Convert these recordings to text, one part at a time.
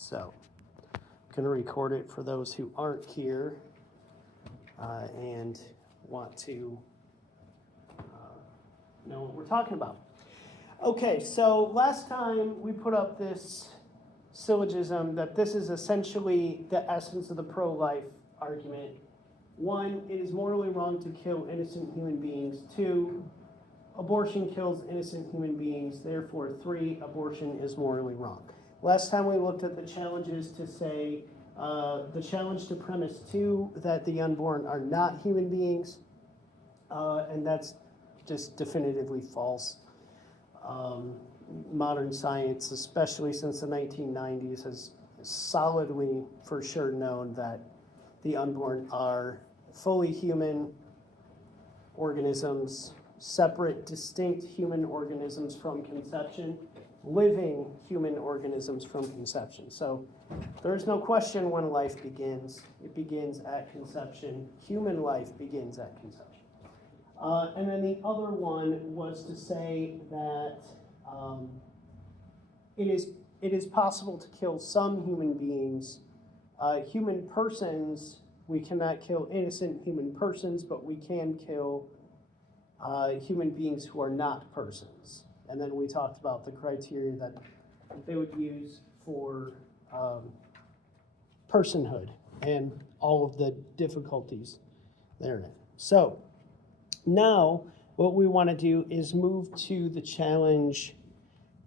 So, I'm going to record it for those who aren't here and want to know what we're talking about. Okay, so last time we put up this syllogism that this is essentially the essence of the pro-life argument. 1, it is morally wrong to kill innocent human beings. 2, abortion kills innocent human beings. Therefore, 3, abortion is morally wrong. Last time we looked at the challenges to say, the challenge to premise 2, that the unborn are not human beings, and that's just definitively false. Modern science, especially since the 1990s, has solidly for sure known that the unborn are fully human organisms, separate, distinct human organisms from conception, living human organisms from conception. So there's no question when life begins. It begins at conception. Human life begins at conception. And then the other one was to say that it is possible to kill some human beings. Human persons, we cannot kill innocent human persons, but we can kill human beings who are not persons. And then we talked about the criteria that they would use for personhood and all of the difficulties therein. So now what we want to do is move to the challenge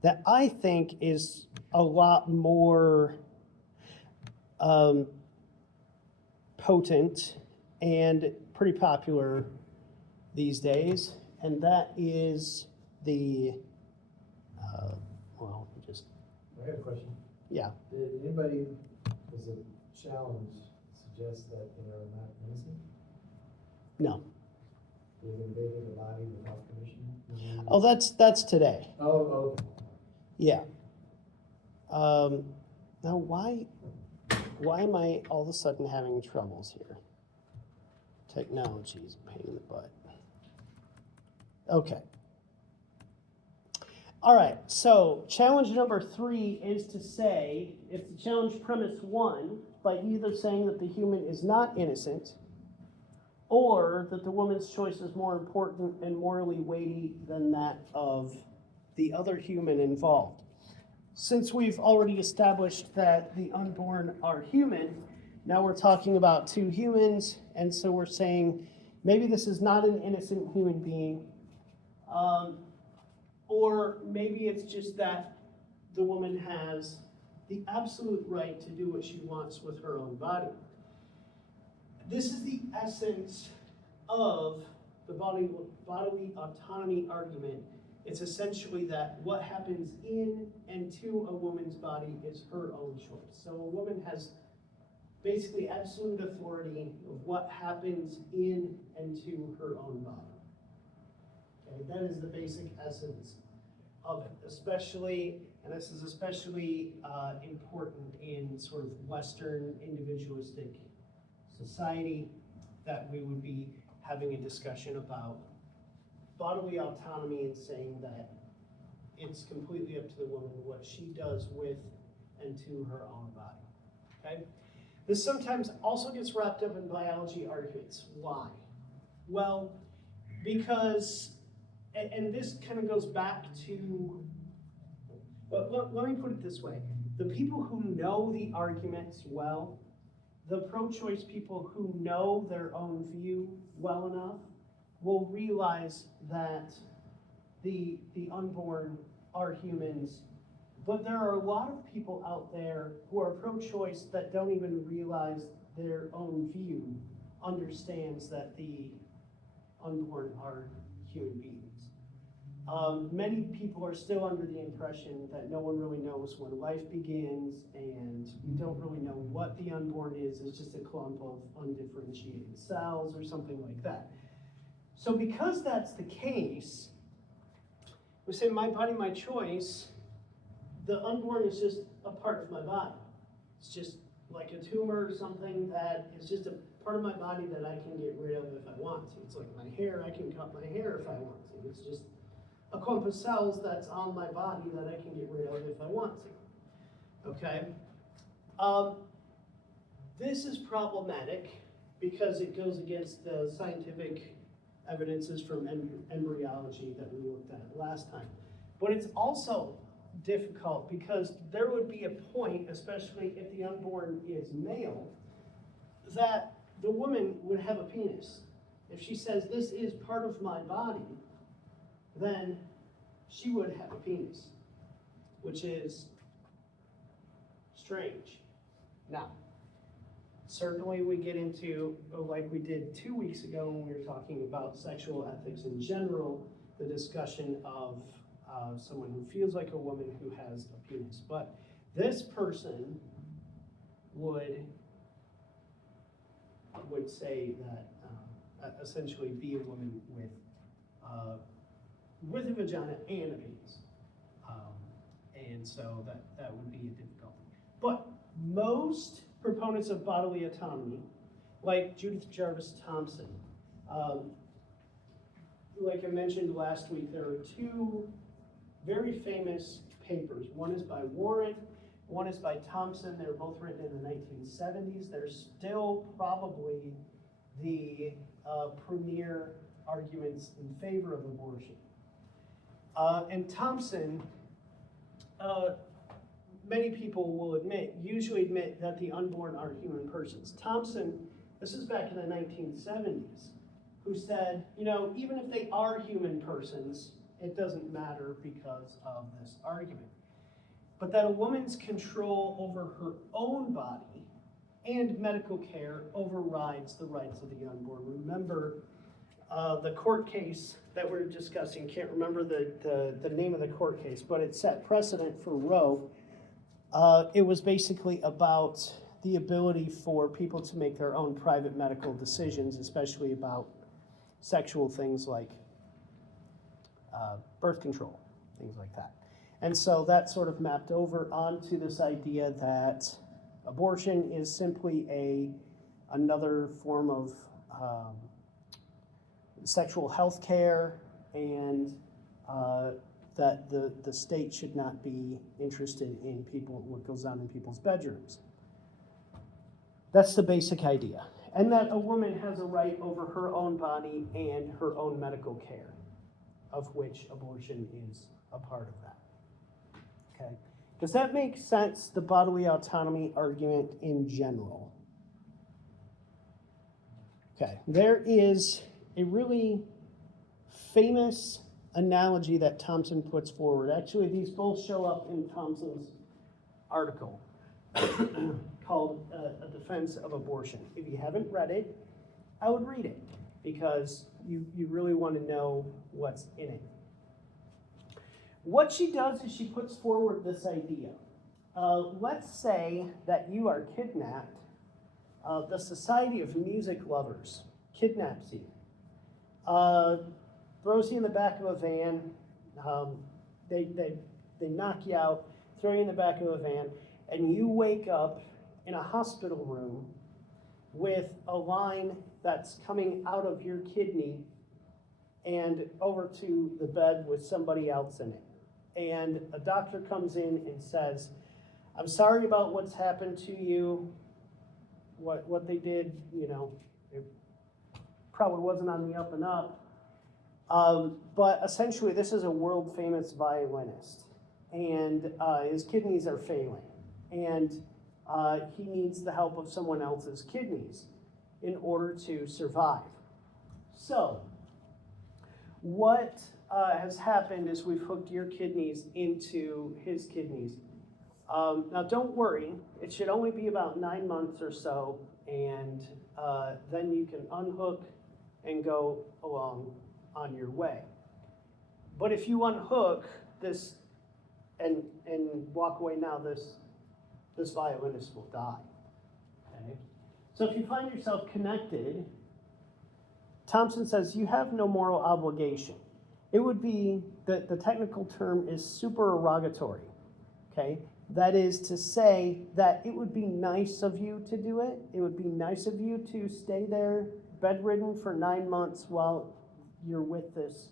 that I think is a lot more potent and pretty popular these days, and that is the, I have a question. Yeah. Did anybody, as a challenge, suggest that they are not innocent? No. They've invaded the body without permission? Oh, that's today. Oh, okay. Yeah. Now, why am I all of a sudden having troubles here? Technology is a pain in the butt. Okay. All right, so challenge number 3 is to say, if the challenge premise 1, by either saying that the human is not innocent, or that the woman's choice is more important and morally weighty than that of the other human involved. Since we've already established that the unborn are human, now we're talking about 2 humans, and so we're saying maybe this is not an innocent human being, or maybe it's just that the woman has the absolute right to do what she wants with her own body. This is the essence of the bodily autonomy argument. It's essentially that what happens in and to a woman's body is her own choice. So a woman has basically absolute authority of what happens in and to her own body. Okay, that is the basic essence of it, especially, and this is especially important in sort of Western individualistic society, that we would be having a discussion about bodily autonomy and saying that it's completely up to the woman what she does with and to her own body. Okay? This sometimes also gets wrapped up in biology arguments. Why? Well, because, and this kind of goes back to, let me put it this way. The people who know the arguments well, the pro-choice people who know their own view well enough, will realize that the unborn are humans, but there are a lot of people out there who are pro-choice that don't even realize their own view understands that the unborn are human beings. Many people are still under the impression that no one really knows when life begins, and we don't really know what the unborn is. It's just a clump of undifferentiated cells or something like that. So because that's the case, we say my body, my choice, the unborn is just a part of my body. It's just like a tumor or something that is just a part of my body that I can get rid of if I want to. It's like my hair, I can cut my hair if I want to. It's just a clump of cells that's on my body that I can get rid of if I want to. Okay? This is problematic because it goes against the scientific evidences from embryology that we looked at last time. But it's also difficult because there would be a point, especially if the unborn is male, that the woman would have a penis. If she says, this is part of my body, then she would have a penis, which is strange. Now, certainly we get into, like we did 2 weeks ago when we were talking about sexual ethics in general, the discussion of someone who feels like a woman who has a penis. But this person would say that essentially be a woman with a vagina and a penis. And so that would be a difficulty. But most proponents of bodily autonomy, like Judith Jarvis Thompson, like I mentioned last week, there are two very famous papers. One is by Warren, one is by Thompson. They were both written in the 1970s. They're still probably the premier arguments in favor of abortion. And Thompson, many people will usually admit that the unborn are human persons. Thompson, this is back in the 1970s, who said, even if they are human persons, it doesn't matter because of this argument. But that a woman's control over her own body and medical care overrides the rights of the unborn. Remember the court case that we're discussing, can't remember the name of the court case, but it set precedent for Roe. It was basically about the ability for people to make their own private medical decisions, especially about sexual things like birth control, things like that. And so that sort of mapped over onto this idea that abortion is simply another form of sexual health care, and that the state should not be interested in what goes on in people's bedrooms. That's the basic idea. And that a woman has a right over her own body and her own medical care, of which abortion is a part of that. Okay? Does that make sense, the bodily autonomy argument in general? Okay, there is a really famous analogy that Thompson puts forward. Actually, these both show up in Thompson's article called A Defense of Abortion. If you haven't read it, I would read it because you really want to know what's in it. What she does is she puts forward this idea. Let's say that you are kidnapped. The Society of Music Lovers kidnaps you, throws you in the back of a van. They knock you out, throw you in the back of a van, and you wake up in a hospital room with a line that's coming out of your kidney and over to the bed with somebody else in it. And a doctor comes in and says, I'm sorry about what's happened to you. What they did, it probably wasn't on the up and up. But essentially, this is a world famous violinist, and his kidneys are failing, and he needs the help of someone else's kidneys in order to survive. So, what has happened is we've hooked your kidneys into his kidneys. Now, don't worry, it should only be about 9 months or so, and then you can unhook and go along on your way. But if you unhook this and walk away now, this violinist will die. Okay? So if you find yourself connected, Thompson says you have no moral obligation. It would be, the technical term is supererogatory. Okay? That is to say that it would be nice of you to do it. It would be nice of you to stay there bedridden for 9 months while you're with this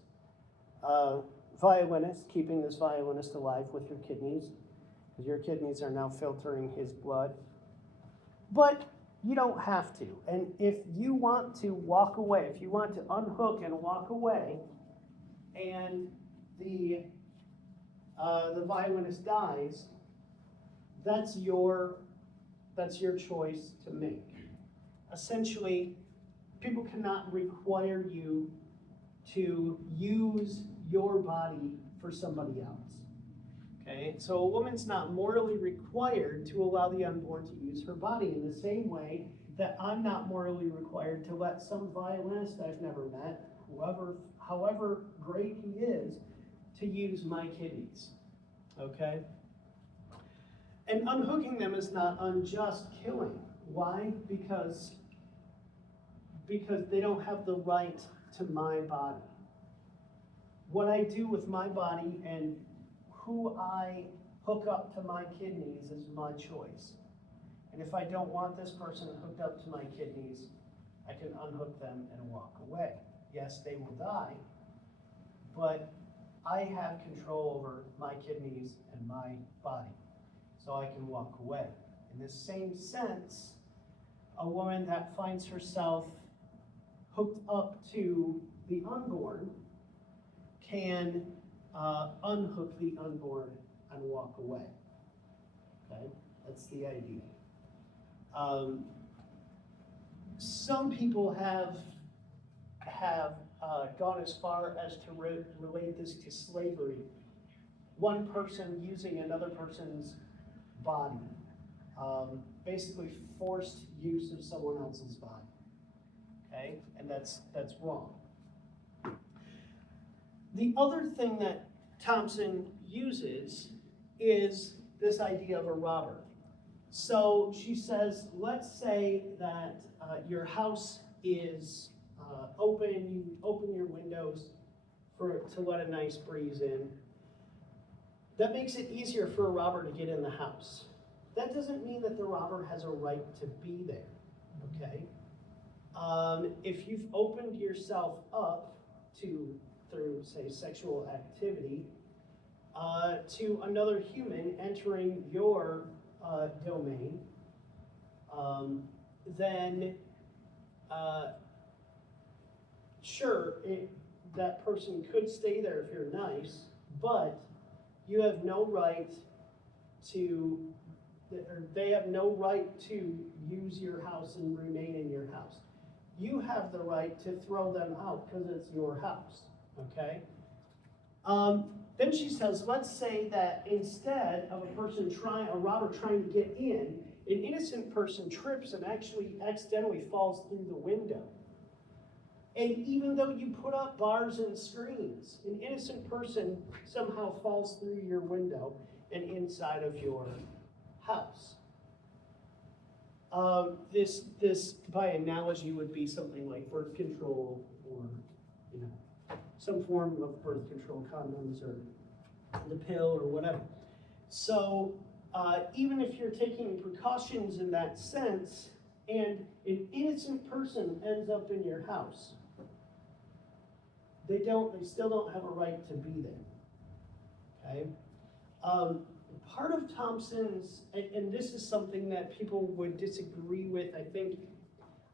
violinist, keeping this violinist alive with your kidneys. because your kidneys are now filtering his blood. But you don't have to. And if you want to walk away, if you want to unhook and walk away, and the violinist dies, that's your choice to make. Essentially, people cannot require you to use your body for somebody else. Okay, so a woman's not morally required to allow the unborn to use her body in the same way that I'm not morally required to let some violinist I've never met, however great he is, to use my kidneys. Okay? And unhooking them is not unjust killing. Why? Because they don't have the right to my body. What I do with my body and who I hook up to my kidneys is my choice. And if I don't want this person hooked up to my kidneys, I can unhook them and walk away. Yes, they will die, but I have control over my kidneys and my body, so I can walk away. In the same sense, a woman that finds herself hooked up to the unborn can unhook the unborn and walk away. Okay, that's the idea. Some people have gone as far as to relate this to slavery. One person using another person's body, basically forced use of someone else's body. Okay, and that's wrong. The other thing that Thompson uses is this idea of a robber. So she says, let's say that your house is open, you open your windows to let a nice breeze in. That makes it easier for a robber to get in the house. That doesn't mean that the robber has a right to be there, okay? If you've opened yourself up through, say, sexual activity, to another human entering your domain, then sure, that person could stay there if you're nice, but you have no right to, or they have no right to use your house and remain in your house. You have the right to throw them out because it's your house, okay? Then she says, let's say that instead of a robber trying to get in, an innocent person trips and actually accidentally falls through the window. And even though you put up bars and screens, an innocent person somehow falls through your window and inside of your house. This by analogy would be something like birth control, or some form of birth control, condoms or the pill or whatever. So even if you're taking precautions in that sense, and an innocent person ends up in your house, they still don't have a right to be there. Okay? Part of Thompson's, and this is something that people would disagree with, I think,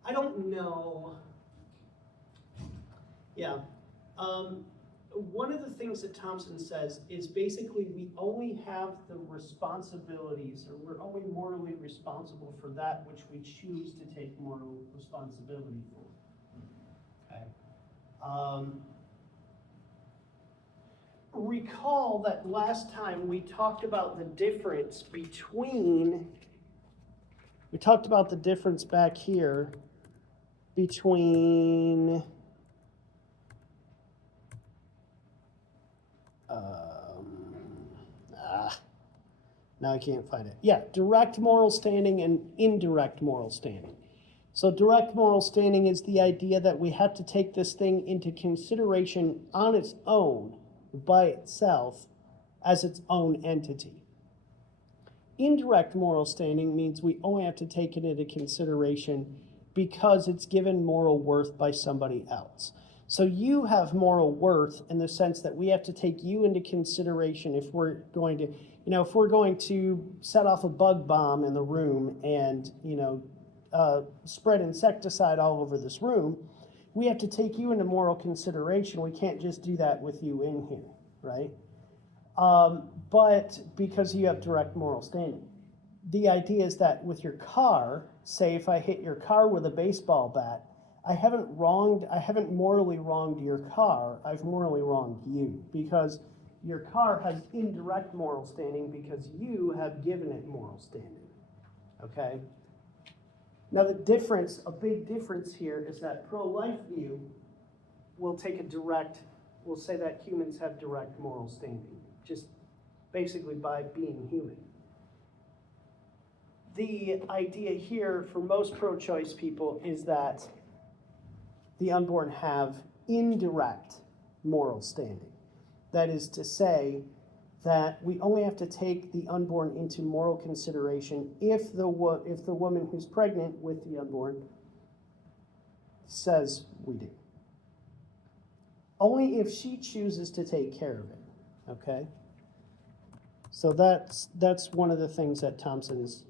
I don't know. Yeah. One of the things that Thompson says is basically we only have the responsibilities, or we're only morally responsible for that which we choose to take moral responsibility for. Okay. Recall that last time we talked about the difference back here between now I can't find it. Yeah, direct moral standing and indirect moral standing. So direct moral standing is the idea that we have to take this thing into consideration on its own, by itself, as its own entity. Indirect moral standing means we only have to take it into consideration because it's given moral worth by somebody else. So you have moral worth in the sense that we have to take you into consideration if we're going to if we're going to set off a bug bomb in the room and, spread insecticide all over this room, we have to take you into moral consideration. We can't just do that with you in here, right? But because you have direct moral standing. The idea is that with your car, say if I hit your car with a baseball bat, I haven't morally wronged your car, I've morally wronged you, because your car has indirect moral standing because you have given it moral standing, okay? Now a big difference here is that pro-life view will will say that humans have direct moral standing, just basically by being human. The idea here for most pro-choice people is that the unborn have indirect moral standing. That is to say that we only have to take the unborn into moral consideration if the woman who's pregnant with the unborn says we do. Only if she chooses to take care of it, okay? So that's one of the things that Thompson is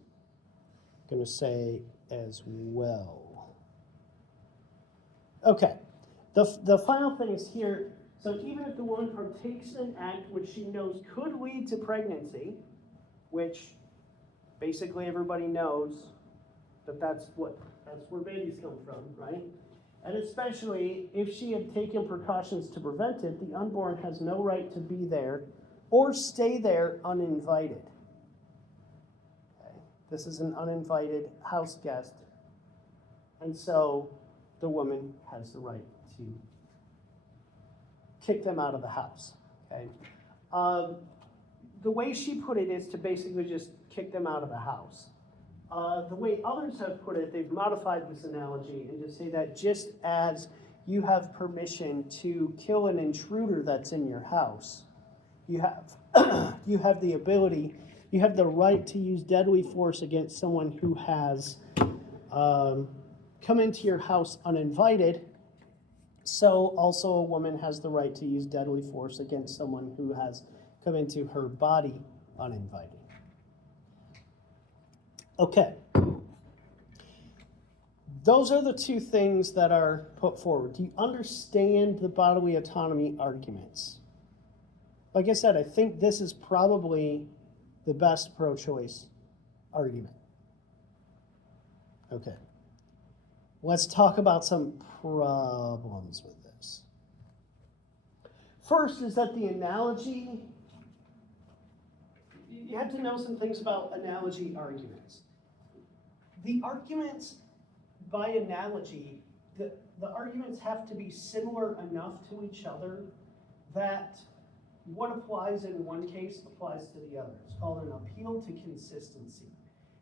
going to say as well. Okay, the final thing is here. So even if the woman partakes in an act which she knows could lead to pregnancy, which basically everybody knows that that's where babies come from, right? And especially if she had taken precautions to prevent it, the unborn has no right to be there or stay there uninvited. Okay. This is an uninvited house guest, and so the woman has the right to kick them out of the house, okay? The way she put it is to basically just kick them out of the house. The way others have put it, they've modified this analogy and just say that just as you have permission to kill an intruder that's in your house, you have the ability, you have the right to use deadly force against someone who has come into your house uninvited. So also a woman has the right to use deadly force against someone who has come into her body uninvited. Okay. Those are the two things that are put forward. Do you understand the bodily autonomy arguments? Like I said, I think this is probably the best pro-choice argument. Okay. Let's talk about some problems with this. First is that the analogy, you have to know some things about analogy arguments. The arguments by analogy, the arguments have to be similar enough to each other that what applies in one case applies to the other. It's called an appeal to consistency.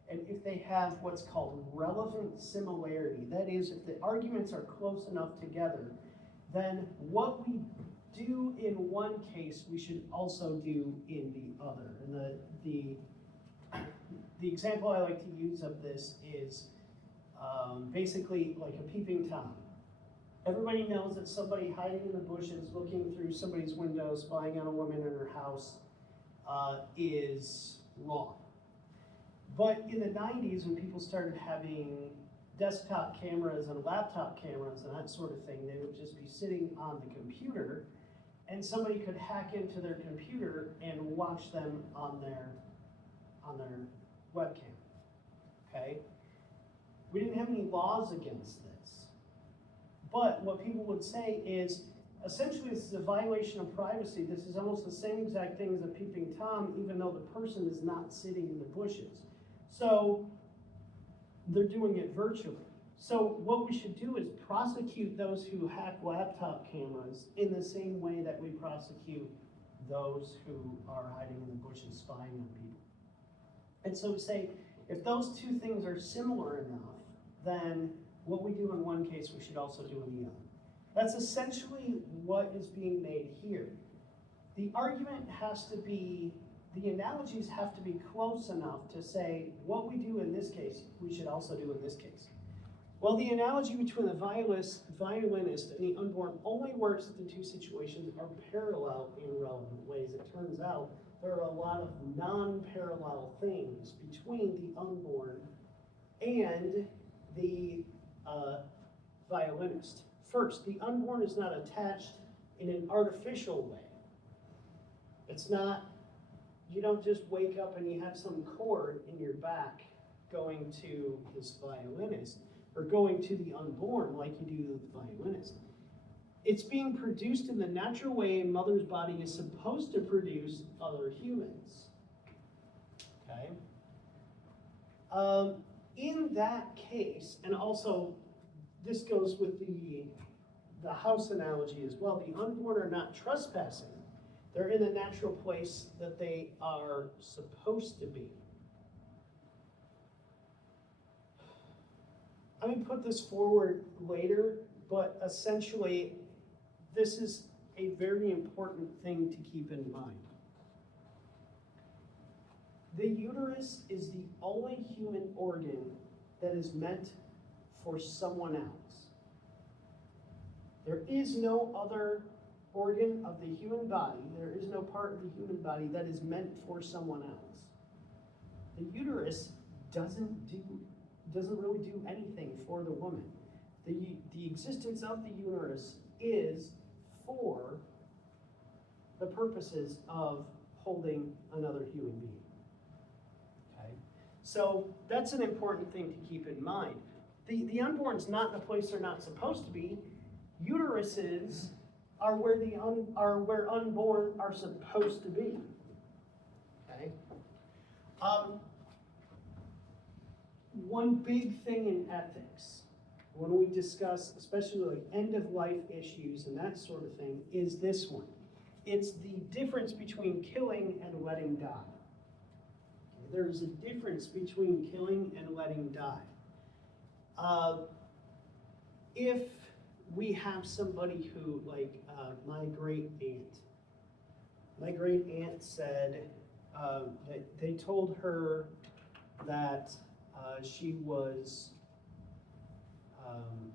And if they have what's called relevant similarity, that is, if the arguments are close enough together, then what we do in one case, we should also do in the other. And the example I like to use of this is basically like a peeping Tom. Everybody knows that somebody hiding in the bushes, looking through somebody's window, spying on a woman in her house is wrong. But in the 90s, when people started having desktop cameras and laptop cameras and that sort of thing, they would just be sitting on the computer, and somebody could hack into their computer and watch them on their webcam, okay? We didn't have any laws against this. But what people would say is, essentially this is a violation of privacy. This is almost the same exact thing as a peeping Tom, even though the person is not sitting in the bushes. So they're doing it virtually. So what we should do is prosecute those who hack laptop cameras in the same way that we prosecute those who are hiding in the bushes spying on people. And so say, if those two things are similar enough, then what we do in one case, we should also do in the other. That's essentially what is being made here. The argument has to be, the analogies have to be close enough to say, what we do in this case, we should also do in this case. Well, the analogy between the violinist and the unborn only works if the two situations are parallel in relevant ways. It turns out there are a lot of non-parallel things between the unborn and the violinist. First, the unborn is not attached in an artificial way. It's not, you don't just wake up and you have some cord in your back going to this violinist or going to the unborn like you do the violinist. It's being produced in the natural way a mother's body is supposed to produce other humans. Okay? In that case, and also this goes with the house analogy as well, the unborn are not trespassing. They're in the natural place that they are supposed to be. I'm going to put this forward later, but essentially, this is a very important thing to keep in mind. The uterus is the only human organ that is meant for someone else. There is no other organ of the human body, there is no part of the human body that is meant for someone else. The uterus doesn't really do anything for the woman. The existence of the uterus is for the purposes of holding another human being. Okay? So that's an important thing to keep in mind. The unborn's not in a place they're not supposed to be. Uteruses are where unborn are supposed to be. Okay? One big thing in ethics, when we discuss especially like end-of-life issues and that sort of thing, is this one. It's the difference between killing and letting die. Okay? There's a difference between killing and letting die. If we have somebody who, like my great aunt said that they told her that she was,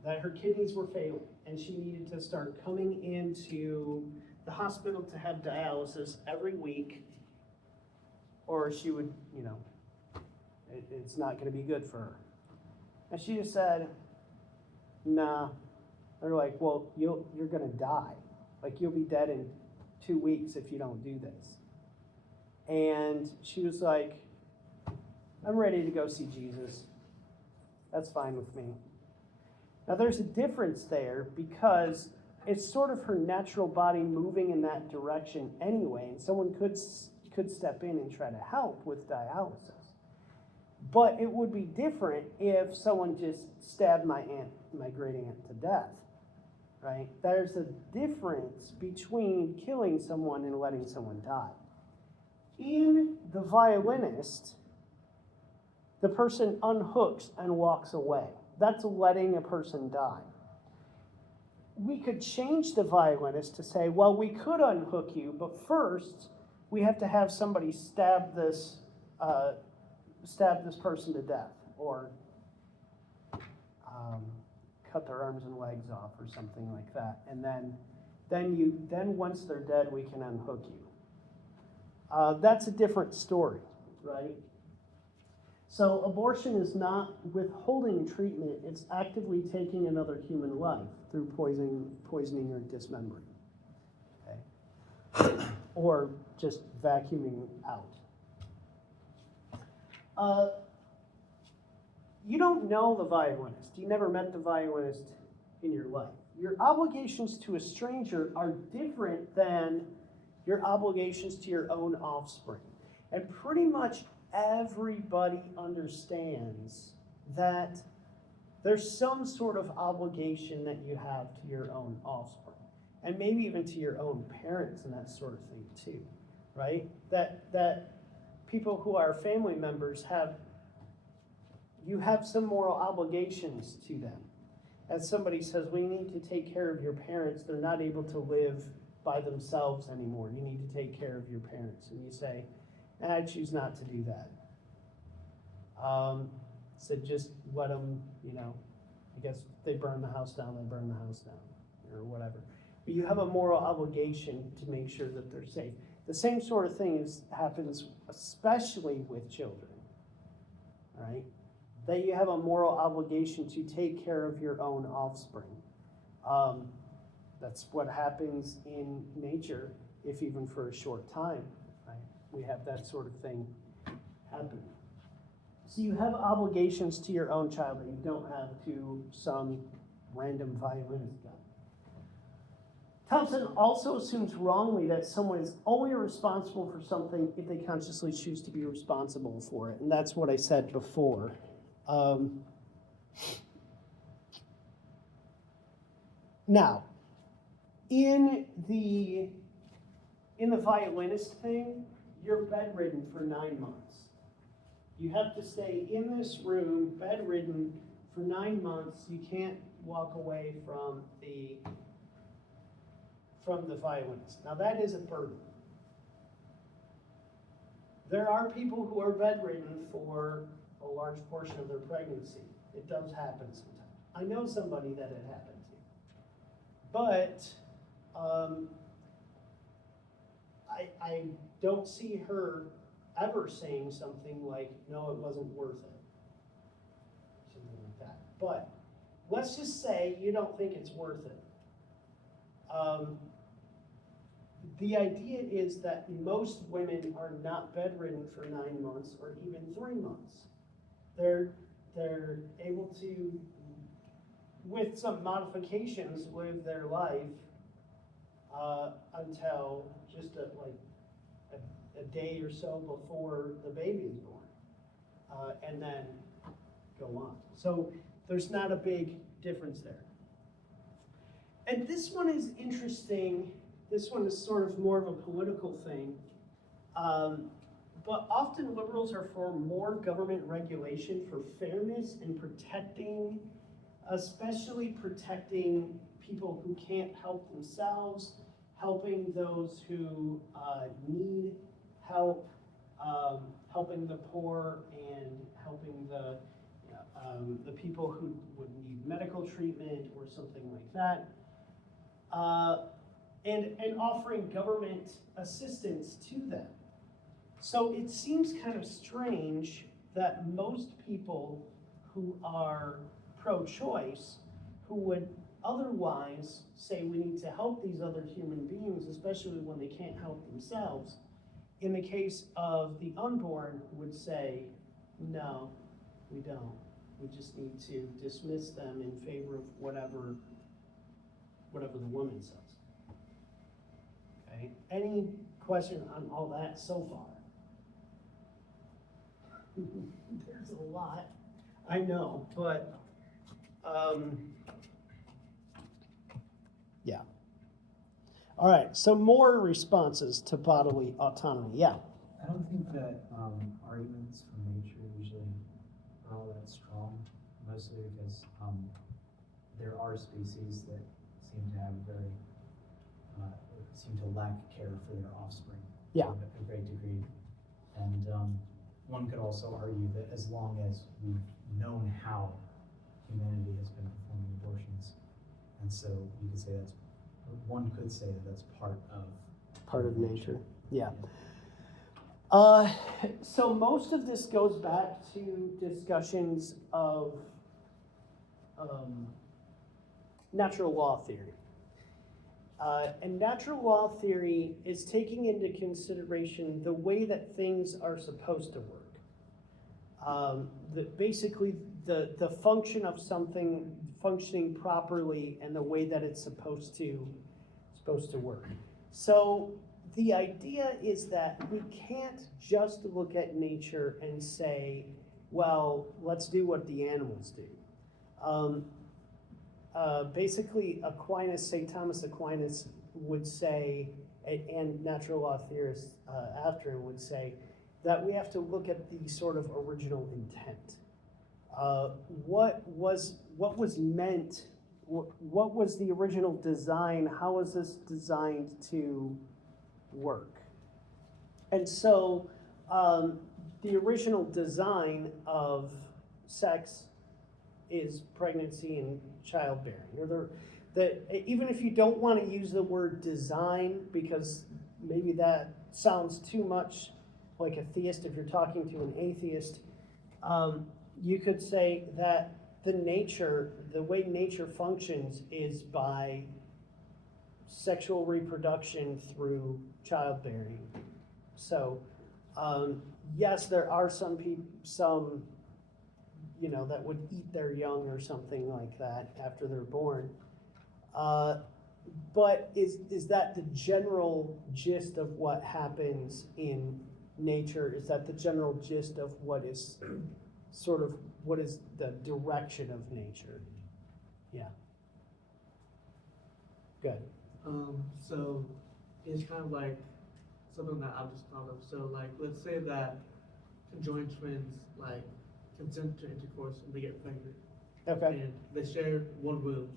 that her kidneys were failing and she needed to start coming into the hospital to have dialysis every week, or she would, it's not going to be good for her. And she just said, nah. They're like, well, you're going to die. Like, you'll be dead in 2 weeks if you don't do this. And she was like, I'm ready to go see Jesus. That's fine with me. Now, there's a difference there because it's sort of her natural body moving in that direction anyway, and someone could step in and try to help with dialysis. But it would be different if someone just stabbed my great aunt to death, right? There's a difference between killing someone and letting someone die. In The Violinist, the person unhooks and walks away. That's letting a person die. We could change The Violinist to say, well, we could unhook you, but first we have to have somebody stab this person to death, or cut their arms and legs off, or something like that. And then once they're dead, we can unhook you. That's a different story, right? So abortion is not withholding treatment, it's actively taking another human life through poisoning or dismembering. Okay? Or just vacuuming out. You don't know the violinist. You never met the violinist in your life. Your obligations to a stranger are different than your obligations to your own offspring. And pretty much everybody understands that there's some sort of obligation that you have to your own offspring, and maybe even to your own parents and that sort of thing too, right? That people who are family members you have some moral obligations to them. As somebody says, we need to take care of your parents. They're not able to live by themselves anymore. You need to take care of your parents. And you say, I choose not to do that. So just let them, I guess they burn the house down, they burn the house down, or whatever. But you have a moral obligation to make sure that they're safe. The same sort of thing happens especially with children, right? That you have a moral obligation to take care of your own offspring. That's what happens in nature, if even for a short time, right? We have that sort of thing happen. So you have obligations to your own child that you don't have to some random violinist guy. Thompson also assumes wrongly that someone is only responsible for something if they consciously choose to be responsible for it, and that's what I said before. Now, in the violinist thing, you're bedridden for 9 months. You have to stay in this room, bedridden, for 9 months. You can't walk away from the violinist. Now that is a burden. There are people who are bedridden for a large portion of their pregnancy. It does happen sometimes. I know somebody that it happened to. But I don't see her ever saying something like, no, it wasn't worth it. Something like that. But let's just say you don't think it's worth it. The idea is that most women are not bedridden for 9 months or even 3 months. They're able to, with some modifications, live their life until just a day or so before the baby is born, and then go on. So there's not a big difference there. And this one is interesting. This one is sort of more of a political thing. But often liberals are for more government regulation for fairness and protecting, especially protecting people who can't help themselves, helping those who need help, helping the poor, and helping the people who would need medical treatment or something like that. And offering government assistance to them. So it seems kind of strange that most people who are pro-choice, who would otherwise say we need to help these other human beings, especially when they can't help themselves, in the case of the unborn, would say, no, we don't. We just need to dismiss them in favor of whatever the woman says. Okay. Any question on all that so far? There's a lot, I know, but yeah. All right, so more responses to bodily autonomy. Yeah. I don't think that arguments from nature usually are all that strong, mostly because there are species that seem to have seem to lack care for their offspring. Yeah. To a great degree. And one could also argue that as long as we've known how humanity has been performing abortions, and so you could say one could say that's part of nature. Yeah. So most of this goes back to discussions of natural law theory. And natural law theory is taking into consideration the way that things are supposed to work. Basically, the function of something functioning properly and the way that it's supposed to work. So the idea is that we can't just look at nature and say, well, let's do what the animals do. Basically, St. Thomas Aquinas would say, and natural law theorists after him would say, that we have to look at the sort of original intent. What was meant? What was the original design? How was this designed to work? And so, the original design of sex is pregnancy and childbearing. Or even if you don't want to use the word design, because maybe that sounds too much like a theist if you're talking to an atheist. You could say that the way nature functions is by sexual reproduction through childbearing. So, yes, there are some that would eat their young or something like that after they're born. But is that the general gist of what happens in nature? Is that the general gist of what is what is the direction of nature? Yeah. Good. So it's kind of like something that I've just thought of. So like, let's say that conjoined twins like consent to intercourse and they get pregnant, Okay. and they share one womb.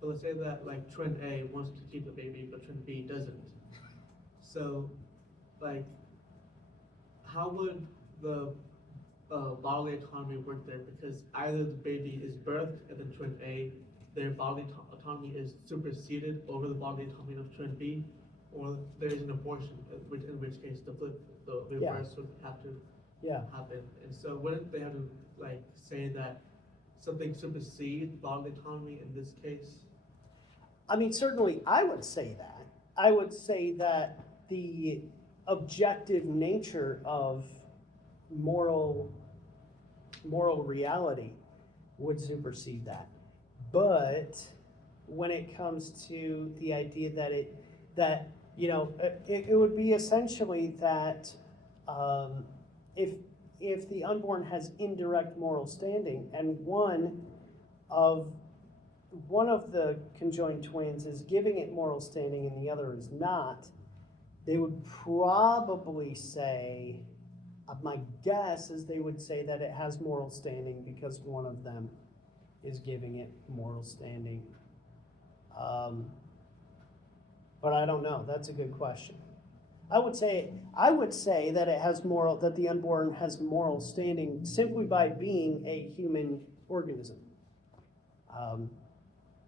But let's say that like twin A wants to keep the baby, but twin B doesn't. So, like, how would the bodily autonomy work there? Because either the baby is birthed and then twin A, their bodily autonomy is superseded over the bodily autonomy of twin B, or there's an abortion, in which case the reverse would have to happen. And so wouldn't they have to like say that something supersedes bodily autonomy in this case? I mean, certainly I would say that. I would say that the objective nature of moral reality would supersede that. But when it comes to the idea that it would be essentially that if the unborn has indirect moral standing and one of the conjoined twins is giving it moral standing and the other is not, they would probably say, my guess is they would say that it has moral standing because one of them is giving it moral standing. But I don't know. That's a good question. I would say that that the unborn has moral standing simply by being a human organism.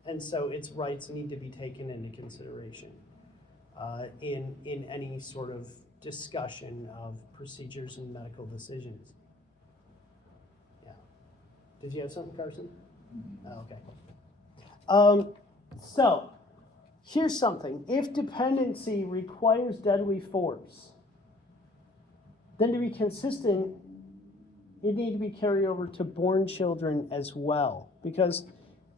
And so its rights need to be taken into consideration in any sort of discussion of procedures and medical decisions. Yeah. Did you have something, Carson? Oh, okay. So here's something. If dependency requires deadly force, then to be consistent, it needs to be carried over to born children as well, because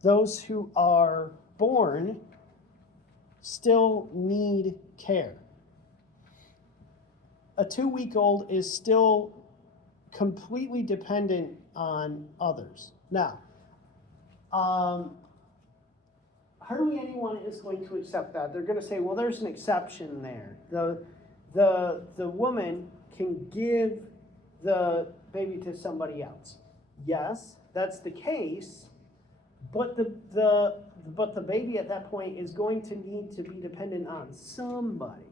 those who are born still need care. A 2-week-old is still completely dependent on others. Now, hardly anyone is going to accept that. They're going to say, well, there's an exception there. The woman can give the baby to somebody else. Yes, that's the case, but the baby at that point is going to need to be dependent on somebody.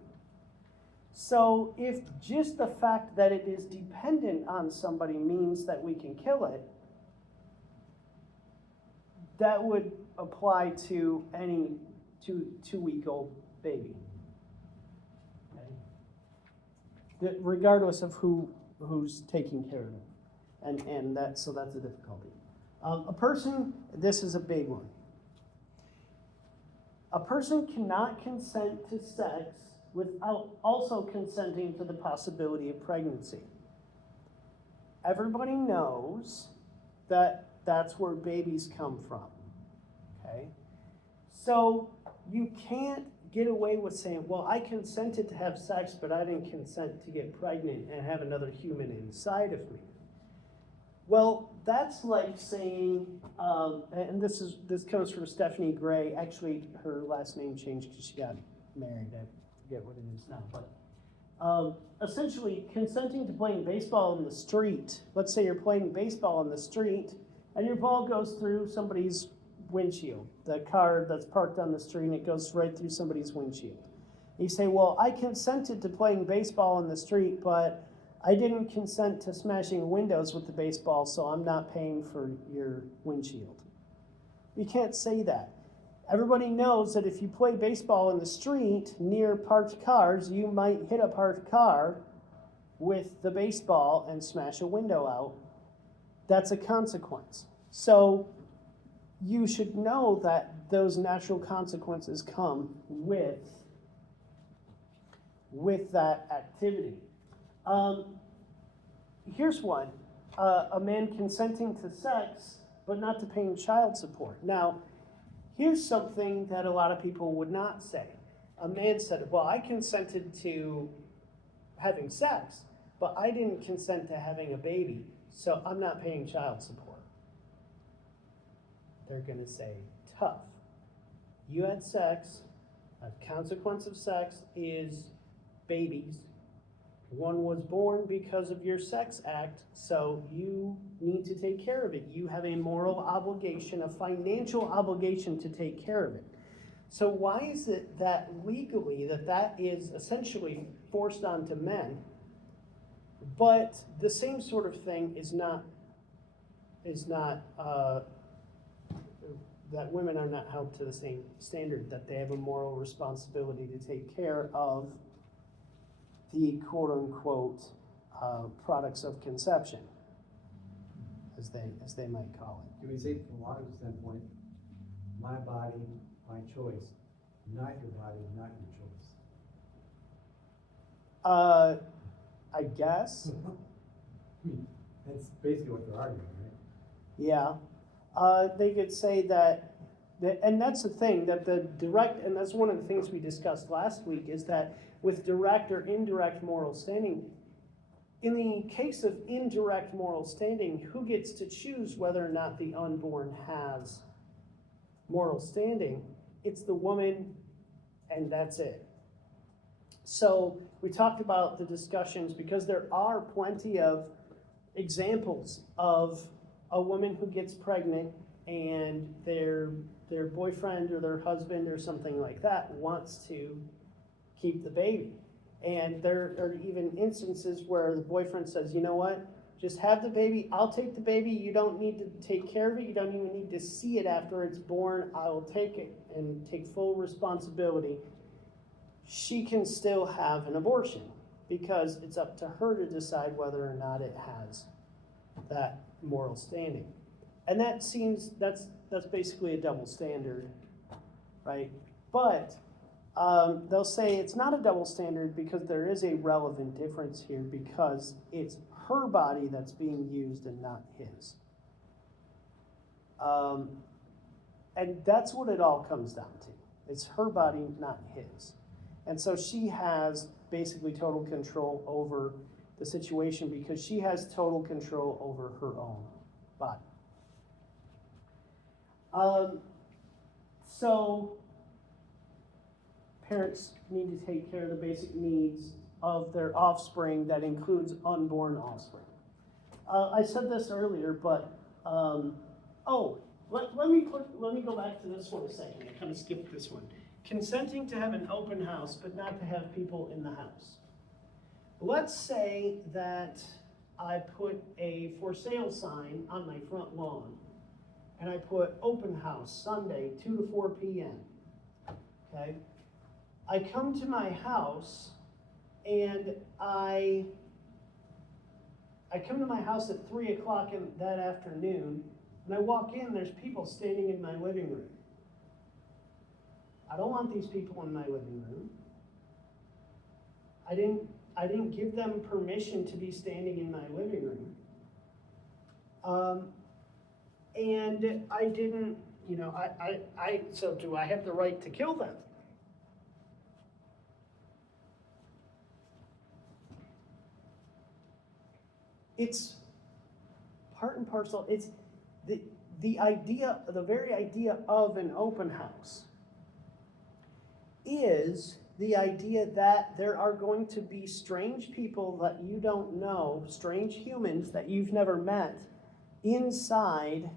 So if just the fact that it is dependent on somebody means that we can kill it, that would apply to any 2-week-old baby, okay? Regardless of who's taking care of it, and that's a difficulty. A person, this is a big one. A person cannot consent to sex without also consenting to the possibility of pregnancy. Everybody knows that that's where babies come from, okay? So you can't get away with saying, well, I consented to have sex, but I didn't consent to get pregnant and have another human inside of me. Well, that's like saying, and this comes from Stephanie Gray. Actually, her last name changed because she got married. I forget what it is now, but essentially consenting to playing baseball in the street. Let's say you're playing baseball in the street and your ball goes through somebody's windshield, the car that's parked on the street, and it goes right through somebody's windshield. You say, well, I consented to playing baseball in the street, but I didn't consent to smashing windows with the baseball, so I'm not paying for your windshield. You can't say that. Everybody knows that if you play baseball in the street near parked cars, you might hit a parked car with the baseball and smash a window out. That's a consequence. So you should know that those natural consequences come with that activity. Here's one. A man consenting to sex, but not to paying child support. Now, here's something that a lot of people would not say. A man said, well, I consented to having sex, but I didn't consent to having a baby, so I'm not paying child support. They're going to say, tough. You had sex. A consequence of sex is babies. One was born because of your sex act, so you need to take care of it. You have a moral obligation, a financial obligation to take care of it. So why is it that legally that is essentially forced onto men, but the same sort of thing is not that women are not held to the same standard, that they have a moral responsibility to take care of the quote-unquote products of conception, as they might call it. Can we say from a logical standpoint, my body, my choice, not your body, not your choice? I guess. That's basically what they're arguing, right? Yeah. They could say that, and that's the thing, that the direct, and that's one of the things we discussed last week, is that with direct or indirect moral standing, in the case of indirect moral standing, who gets to choose whether or not the unborn has moral standing? It's the woman, and that's it. So we talked about the discussions, because there are plenty of examples of a woman who gets pregnant and their boyfriend or their husband or something like that wants to keep the baby. And there are even instances where the boyfriend says, you know what, just have the baby, I'll take the baby, you don't need to take care of it, you don't even need to see it after it's born, I will take it and take full responsibility. She can still have an abortion, because it's up to her to decide whether or not it has that moral standing. And that's basically a double standard, right? But they'll say it's not a double standard because there is a relevant difference here, because it's her body that's being used and not his. And that's what it all comes down to. It's her body, not his. And so she has basically total control over the situation, because she has total control over her own body. So parents need to take care of the basic needs of their offspring. That includes unborn offspring. I said this earlier, but let me go back to this one a second. I kind of skipped this one. Consenting to have an open house, but not to have people in the house. Let's say that I put a for sale sign on my front lawn, and I put open house Sunday 2 to 4 p.m. Okay? I come to my house, and I come to my house at 3 o'clock that afternoon, and I walk in, there's people standing in my living room. I don't want these people in my living room. I didn't give them permission to be standing in my living room. And I didn't, so do I have the right to kill them? It's part and parcel. It's the idea, the very idea of an open house is the idea that there are going to be strange people that you don't know, strange humans that you've never met, inside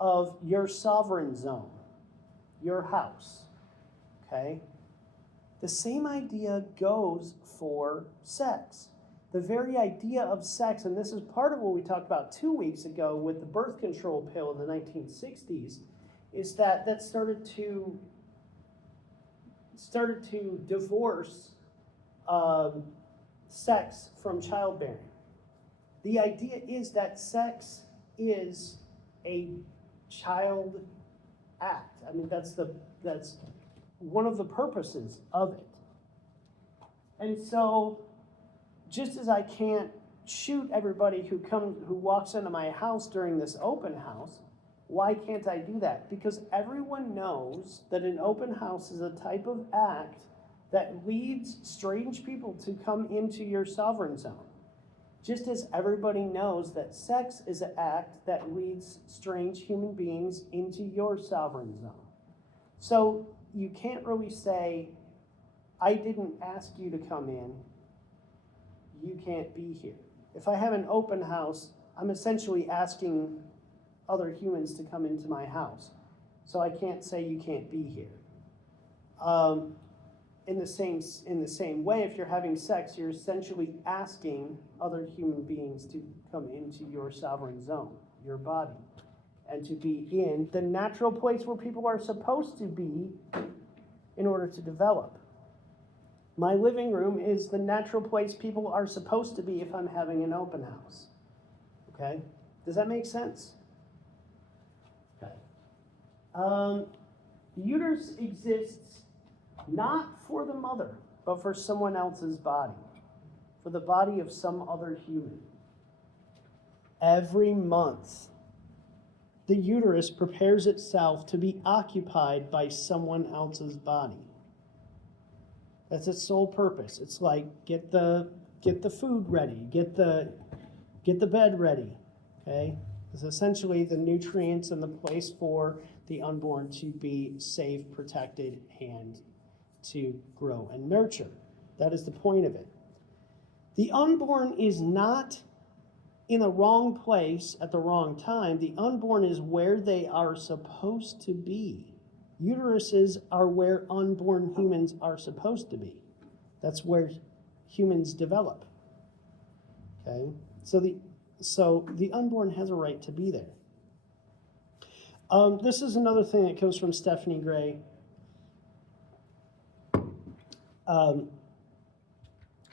of your sovereign zone, your house, okay? The same idea goes for sex. The very idea of sex, and this is part of what we talked about 2 weeks ago with the birth control pill in the 1960s, is that started to divorce sex from childbearing. The idea is that sex is a child act. I mean, that's one of the purposes of it. And so, just as I can't shoot everybody who walks into my house during this open house, why can't I do that? Because everyone knows that an open house is a type of act that leads strange people to come into your sovereign zone. Just as everybody knows that sex is an act that leads strange human beings into your sovereign zone. So you can't really say, I didn't ask you to come in, you can't be here. If I have an open house, I'm essentially asking other humans to come into my house. So I can't say you can't be here. In the same way, if you're having sex, you're essentially asking other human beings to come into your sovereign zone, your body, and to be in the natural place where people are supposed to be in order to develop. My living room is the natural place people are supposed to be if I'm having an open house. Okay? Does that make sense? Okay. The uterus exists not for the mother, but for someone else's body, for the body of some other human. Every month, the uterus prepares itself to be occupied by someone else's body. That's its sole purpose. It's like get the food ready, get the bed ready. Okay? It's essentially the nutrients and the place for the unborn to be safe, protected, and to grow and nurture. That is the point of it. The unborn is not in the wrong place at the wrong time. The unborn is where they are supposed to be. Uteruses are where unborn humans are supposed to be. That's where humans develop. Okay? So the unborn has a right to be there. This is another thing that comes from Stephanie Gray.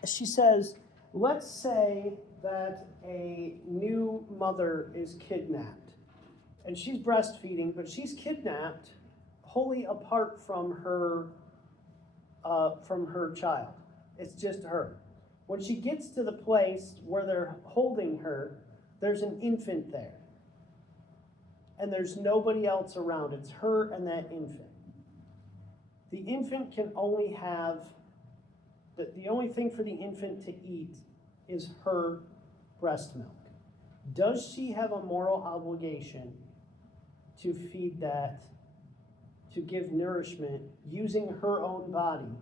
She says, let's say that a new mother is kidnapped, and she's breastfeeding, but she's kidnapped wholly apart from her child. It's just her. When she gets to the place where they're holding her, there's an infant there. And there's nobody else around. It's her and that infant. The infant can only have, the only thing for the infant to eat is her breast milk. Does she have a moral obligation to feed that, to give nourishment, using her own body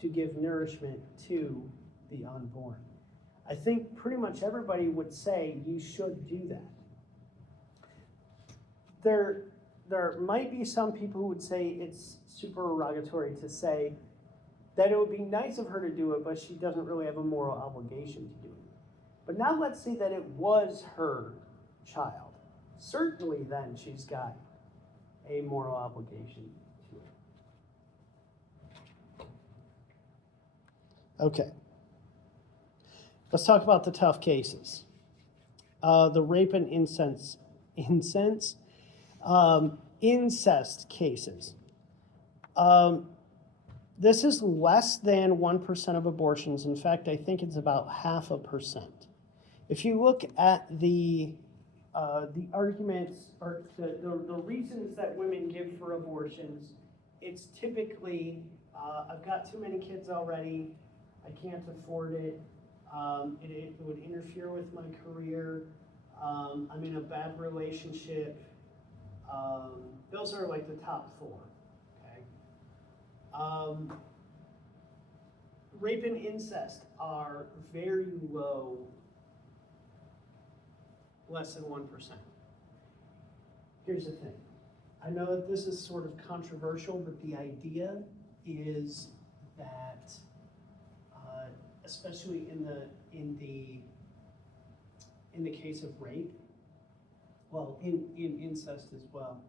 to give nourishment to the unborn? I think pretty much everybody would say you should do that. There might be some people who would say it's supererogatory to say that it would be nice of her to do it, but she doesn't really have a moral obligation to do it. But now let's say that it was her child. Certainly then she's got a moral obligation to it. Okay. Let's talk about the tough cases. The rape and incest cases. This is less than 1% of abortions. In fact, I think it's about 0.5%. If you look at the arguments or the reasons that women give for abortions, it's typically, I've got too many kids already, I can't afford it, it would interfere with my career, I'm in a bad relationship. Those are like the top 4. Okay. Rape and incest are very low, less than 1%. Here's the thing. I know that this is sort of controversial, but the idea is that, especially in the case of rape, well, in incest as well,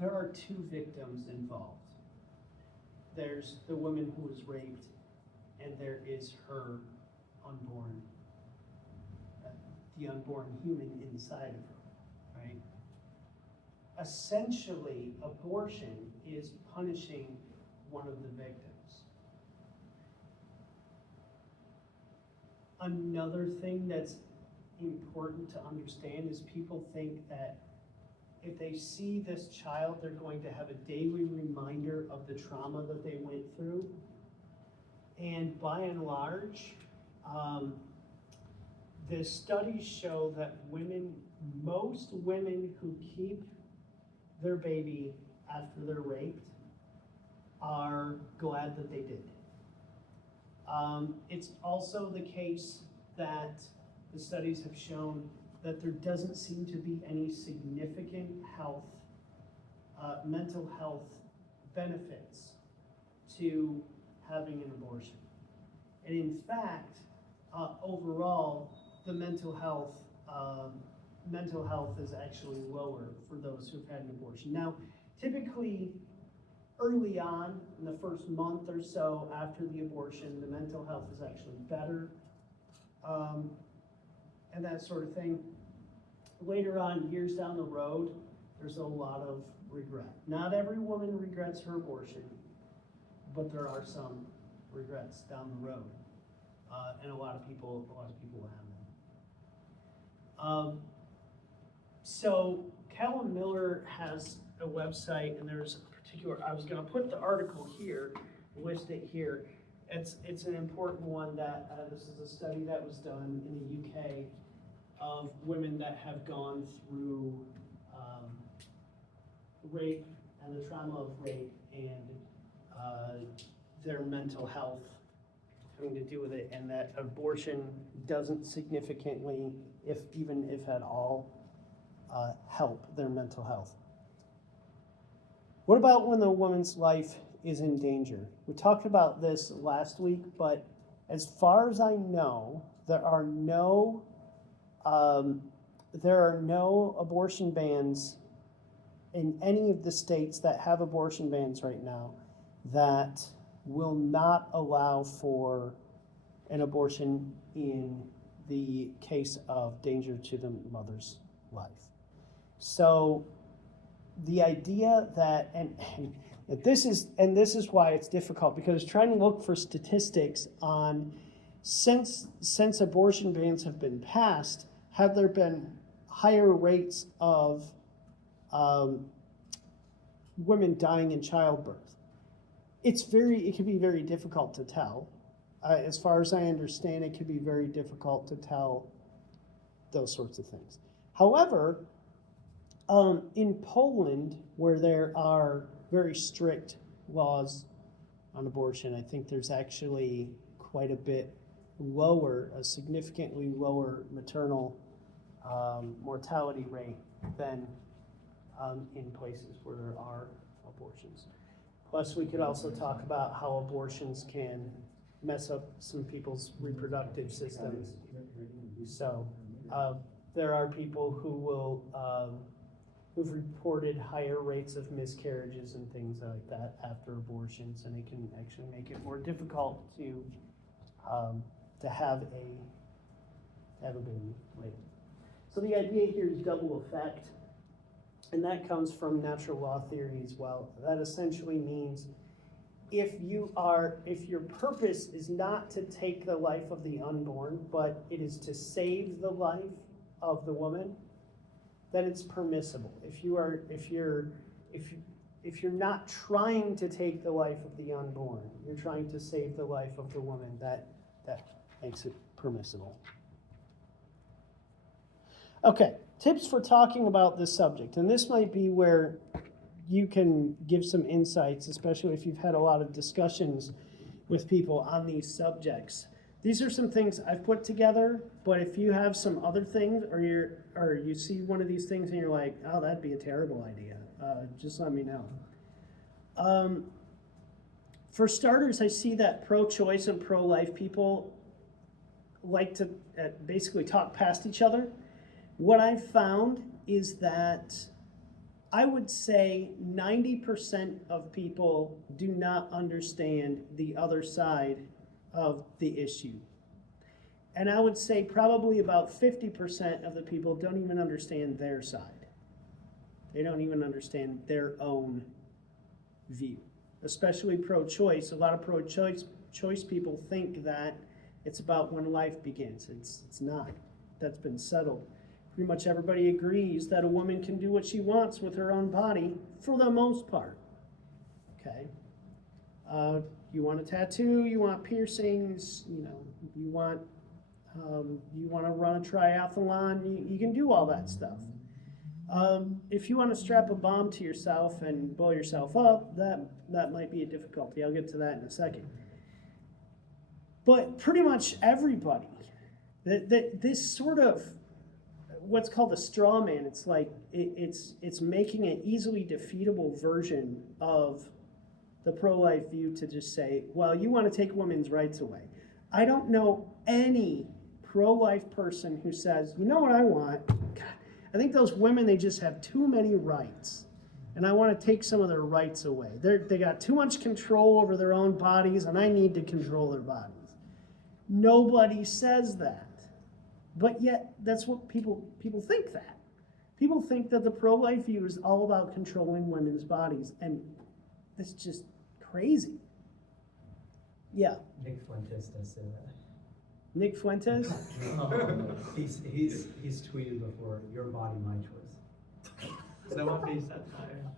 there are two victims involved. There's the woman who was raped, and there is her unborn, the unborn human inside of her, right? Essentially, abortion is punishing one of the victims. Another thing that's important to understand is people think that if they see this child, they're going to have a daily reminder of the trauma that they went through. And by and large, the studies show that most women who keep their baby after they're raped are glad that they did. It's also the case that the studies have shown that there doesn't seem to be any significant mental health benefits to having an abortion. And in fact, overall, the mental health is actually lower for those who've had an abortion. Now, typically, early on, in the first month or so after the abortion, the mental health is actually better, and that sort of thing. Later on, years down the road, there's a lot of regret. Not every woman regrets her abortion, but there are some regrets down the road, and a lot of people have them. So Callum Miller has a website, and there's a particular. I was going to put the article here, list it here. It's an important one that this is a study that was done in the UK of women that have gone through rape and the trauma of rape and their mental health having to do with it, and that abortion doesn't significantly, even if at all, help their mental health. What about when the woman's life is in danger? We talked about this last week, but as far as I know, there are no abortion bans in any of the states that have abortion bans right now that will not allow for an abortion in the case of danger to the mother's life. So the idea that, and this is why it's difficult, because trying to look for statistics on since abortion bans have been passed, have there been higher rates of women dying in childbirth? It can be very difficult to tell. As far as I understand, it can be very difficult to tell those sorts of things. However, in Poland, where there are very strict laws on abortion, I think there's actually quite a bit lower, a significantly lower maternal mortality rate than in places where there are abortions. Plus, we could also talk about how abortions can mess up some people's reproductive systems. So there are people who will who've reported higher rates of miscarriages and things like that after abortions, and it can actually make it more difficult to have a baby later. So the idea here is double effect, and that comes from natural law theory as well. That essentially means if your purpose is not to take the life of the unborn, but it is to save the life of the woman, then it's permissible. If you're not trying to take the life of the unborn, you're trying to save the life of the woman, that makes it permissible. Okay, tips for talking about this subject, and this might be where you can give some insights, especially if you've had a lot of discussions with people on these subjects. These are some things I've put together, but if you have some other things, or you see one of these things and you're like, oh, that'd be a terrible idea, just let me know. For starters, I see that pro-choice and pro-life people like to basically talk past each other. What I've found is that I would say 90% of people do not understand the other side of the issue. And I would say probably about 50% of the people don't even understand their side. They don't even understand their own view, especially pro-choice. A lot of pro-choice people think that it's about when life begins. It's not. That's been settled. Pretty much everybody agrees that a woman can do what she wants with her own body for the most part. Okay? You want a tattoo, you want piercings, you want to run a triathlon, you can do all that stuff. If you want to strap a bomb to yourself and blow yourself up, that might be a difficulty. I'll get to that in a second. But pretty much everybody, this sort of what's called a straw man, it's like it's making an easily defeatable version of the pro-life view to just say, well, you want to take women's rights away. I don't know any pro-life person who says, you know what I want? God, I think those women, they just have too many rights. And I want to take some of their rights away. They got too much control over their own bodies, and I need to control their bodies. Nobody says that. But yet, that's what people think that. People think that the pro-life view is all about controlling women's bodies, and that's just crazy. Yeah. Nick Fuentes does say that. Nick Fuentes? He's tweeted before, your body, my choice. That might be satire.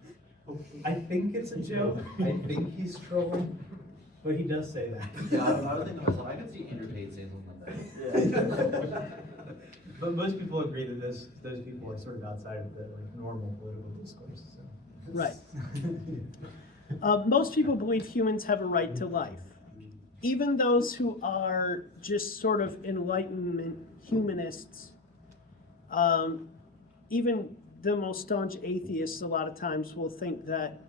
I think it's a joke. I think he's trolling, but he does say that. Yeah, I was thinking to myself, I can see Andrew Tate saying something like that. But most people agree that those people are sort of outside of the normal political discourse. So. Right. Most people believe humans have a right to life. Even those who are just sort of Enlightenment humanists, even the most staunch atheists a lot of times will think that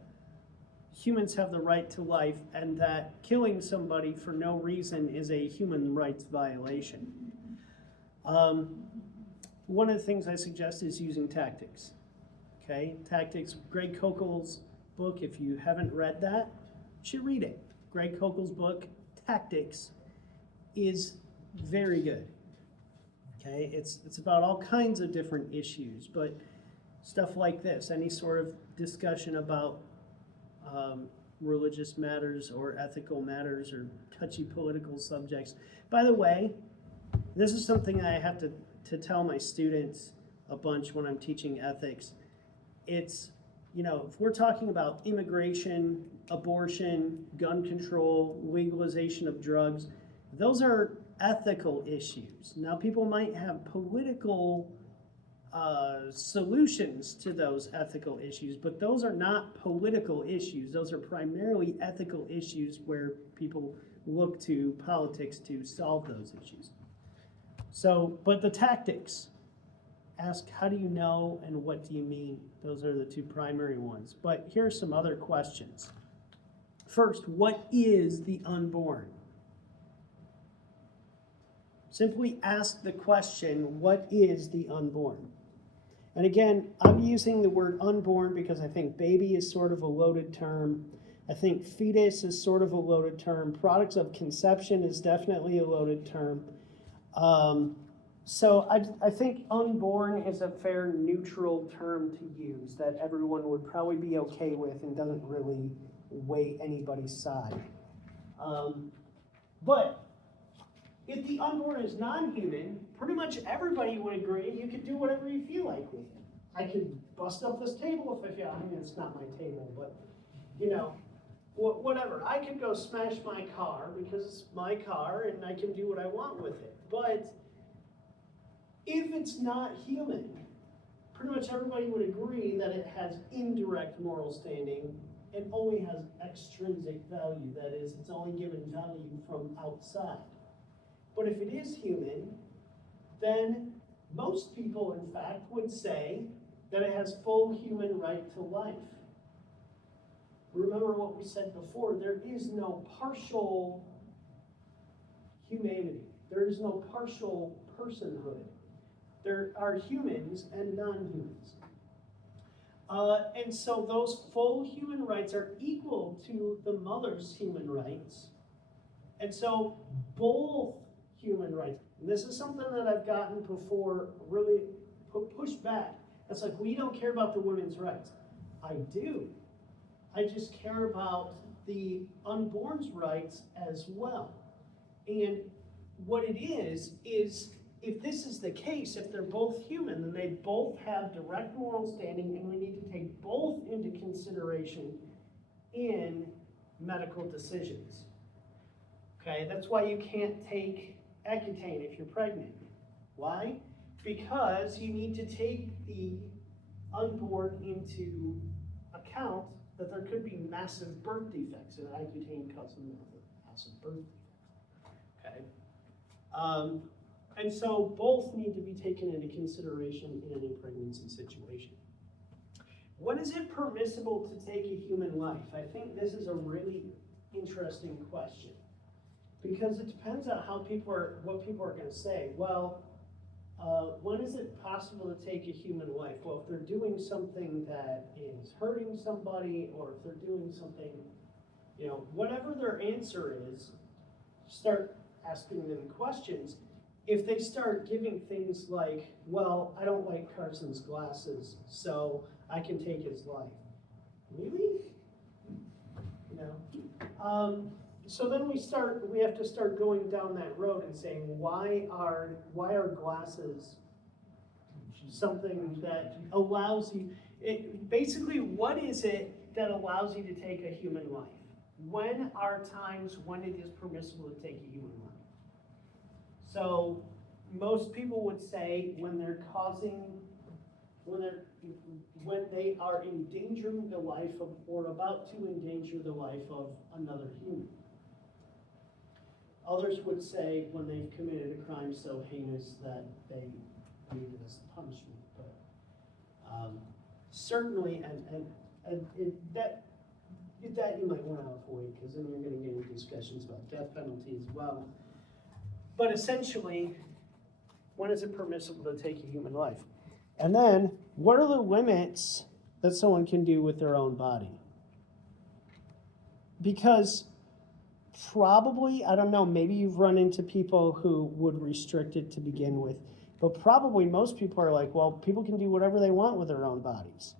humans have the right to life and that killing somebody for no reason is a human rights violation. One of the things I suggest is using tactics. Okay, tactics. Greg Koukল's book, if you haven't read that, you should read it. Greg Koukl's book, Tactics, is very good. Okay, it's about all kinds of different issues, but stuff like this, any sort of discussion about religious matters or ethical matters or touchy political subjects. By the way, this is something I have to tell my students a bunch when I'm teaching ethics. It's, if we're talking about immigration, abortion, gun control, legalization of drugs, those are ethical issues. Now, people might have political solutions to those ethical issues, but those are not political issues. Those are primarily ethical issues where people look to politics to solve those issues. So, but the tactics, ask how do you know and what do you mean? Those are the two primary ones. But here are some other questions. First, what is the unborn? Simply ask the question, what is the unborn? And again, I'm using the word unborn because I think baby is sort of a loaded term. I think fetus is sort of a loaded term. Products of conception is definitely a loaded term. So I think unborn is a fair neutral term to use that everyone would probably be okay with and doesn't really weigh anybody's side. But if the unborn is non-human, pretty much everybody would agree you could do whatever you feel like with it. I could bust up this table if I feel, I mean, it's not my table, but whatever. I could go smash my car because it's my car and I can do what I want with it. But if it's not human, pretty much everybody would agree that it has indirect moral standing and only has extrinsic value. That is, it's only given value from outside. But if it is human, then most people, in fact, would say that it has full human right to life. Remember what we said before, there is no partial humanity. There is no partial personhood. There are humans and non-humans. And so those full human rights are equal to the mother's human rights. And so both human rights, and this is something that I've gotten before really pushed back. It's like, we don't care about the women's rights. I do. I just care about the unborn's rights as well. And what it is if this is the case, if they're both human, then they both have direct moral standing, and we need to take both into consideration in medical decisions. Okay, that's why you can't take Accutane if you're pregnant. Why? Because you need to take the unborn into account that there could be massive birth defects, and Accutane causes massive birth defects. Okay? And so both need to be taken into consideration in any pregnancy situation. When is it permissible to take a human life? I think this is a really interesting question, because it depends on what people are going to say. Well, when is it possible to take a human life? Well, if they're doing something that is hurting somebody, or if they're doing something, whatever their answer is, start asking them questions. If they start giving things like, well, I don't like Carson's glasses, so I can take his life. Really? So then we have to start going down that road and saying, why are glasses something that allows you, basically, what is it that allows you to take a human life? When are times when it is permissible to take a human life? So most people would say when they are endangering the life of, or about to endanger the life of another human. Others would say when they've committed a crime so heinous that they need it as a punishment. But certainly, that you might want to avoid, because then you're going to get into discussions about death penalty as well. But essentially, when is it permissible to take a human life? And then, what are the limits that someone can do with their own body? Because probably, I don't know, maybe you've run into people who would restrict it to begin with, but probably most people are like, well, people can do whatever they want with their own bodies,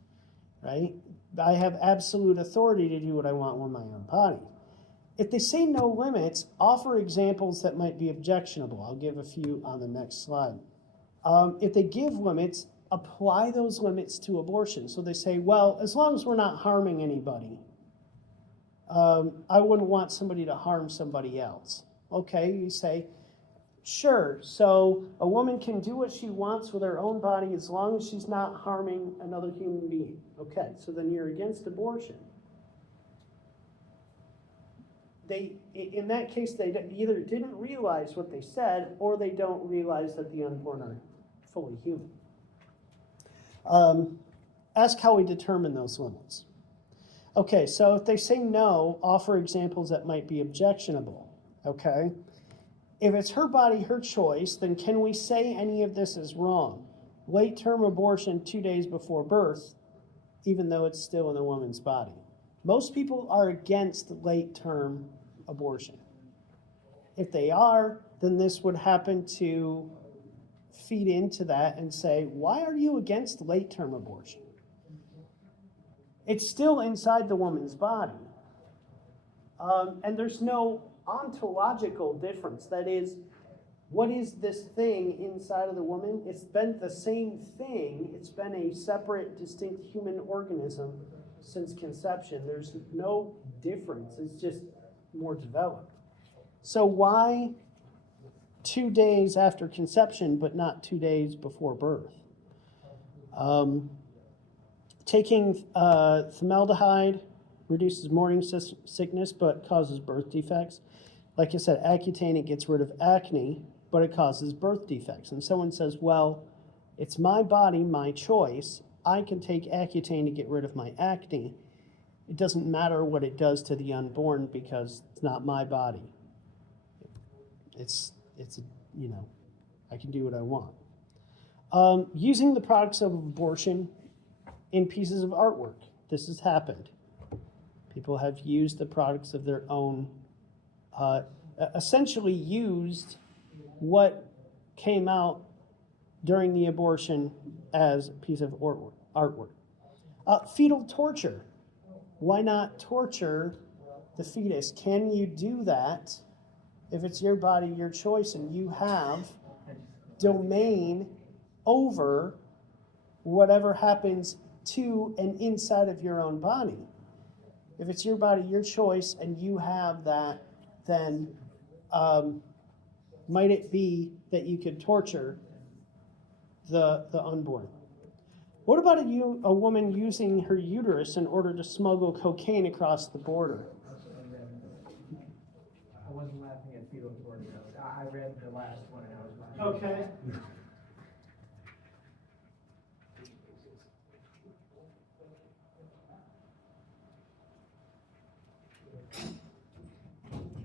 right? I have absolute authority to do what I want with my own body. If they say no limits, offer examples that might be objectionable. I'll give a few on the next slide. If they give limits, apply those limits to abortion. So they say, well, as long as we're not harming anybody, I wouldn't want somebody to harm somebody else. Okay, you say, sure, so a woman can do what she wants with her own body as long as she's not harming another human being. Okay, so then you're against abortion. In that case, they either didn't realize what they said, or they don't realize that the unborn are fully human. Ask how we determine those limits. Okay, so if they say no, offer examples that might be objectionable. Okay? If it's her body, her choice, then can we say any of this is wrong? Late-term abortion 2 days before birth, even though it's still in the woman's body. Most people are against late-term abortion. If they are, then this would happen to feed into that and say, why are you against late-term abortion? It's still inside the woman's body. And there's no ontological difference. That is, what is this thing inside of the woman? It's been the same thing. It's been a separate, distinct human organism since conception. There's no difference. It's just more developed. So why 2 days after conception, but not 2 days before birth? Taking formaldehyde reduces morning sickness, but causes birth defects. Like I said, Accutane, it gets rid of acne, but it causes birth defects. And someone says, well, it's my body, my choice. I can take Accutane to get rid of my acne. It doesn't matter what it does to the unborn because it's not my body. It's I can do what I want. Using the products of abortion in pieces of artwork. This has happened. People have used the products of their own, essentially used what came out during the abortion as a piece of artwork. Fetal torture. Why not torture the fetus? Can you do that if it's your body, your choice, and you have domain over whatever happens to and inside of your own body? If it's your body, your choice, and you have that, then might it be that you could torture the unborn? What about a woman using her uterus in order to smuggle cocaine across the border? I wasn't laughing at fetal torture. I read the last one and I was laughing. Okay.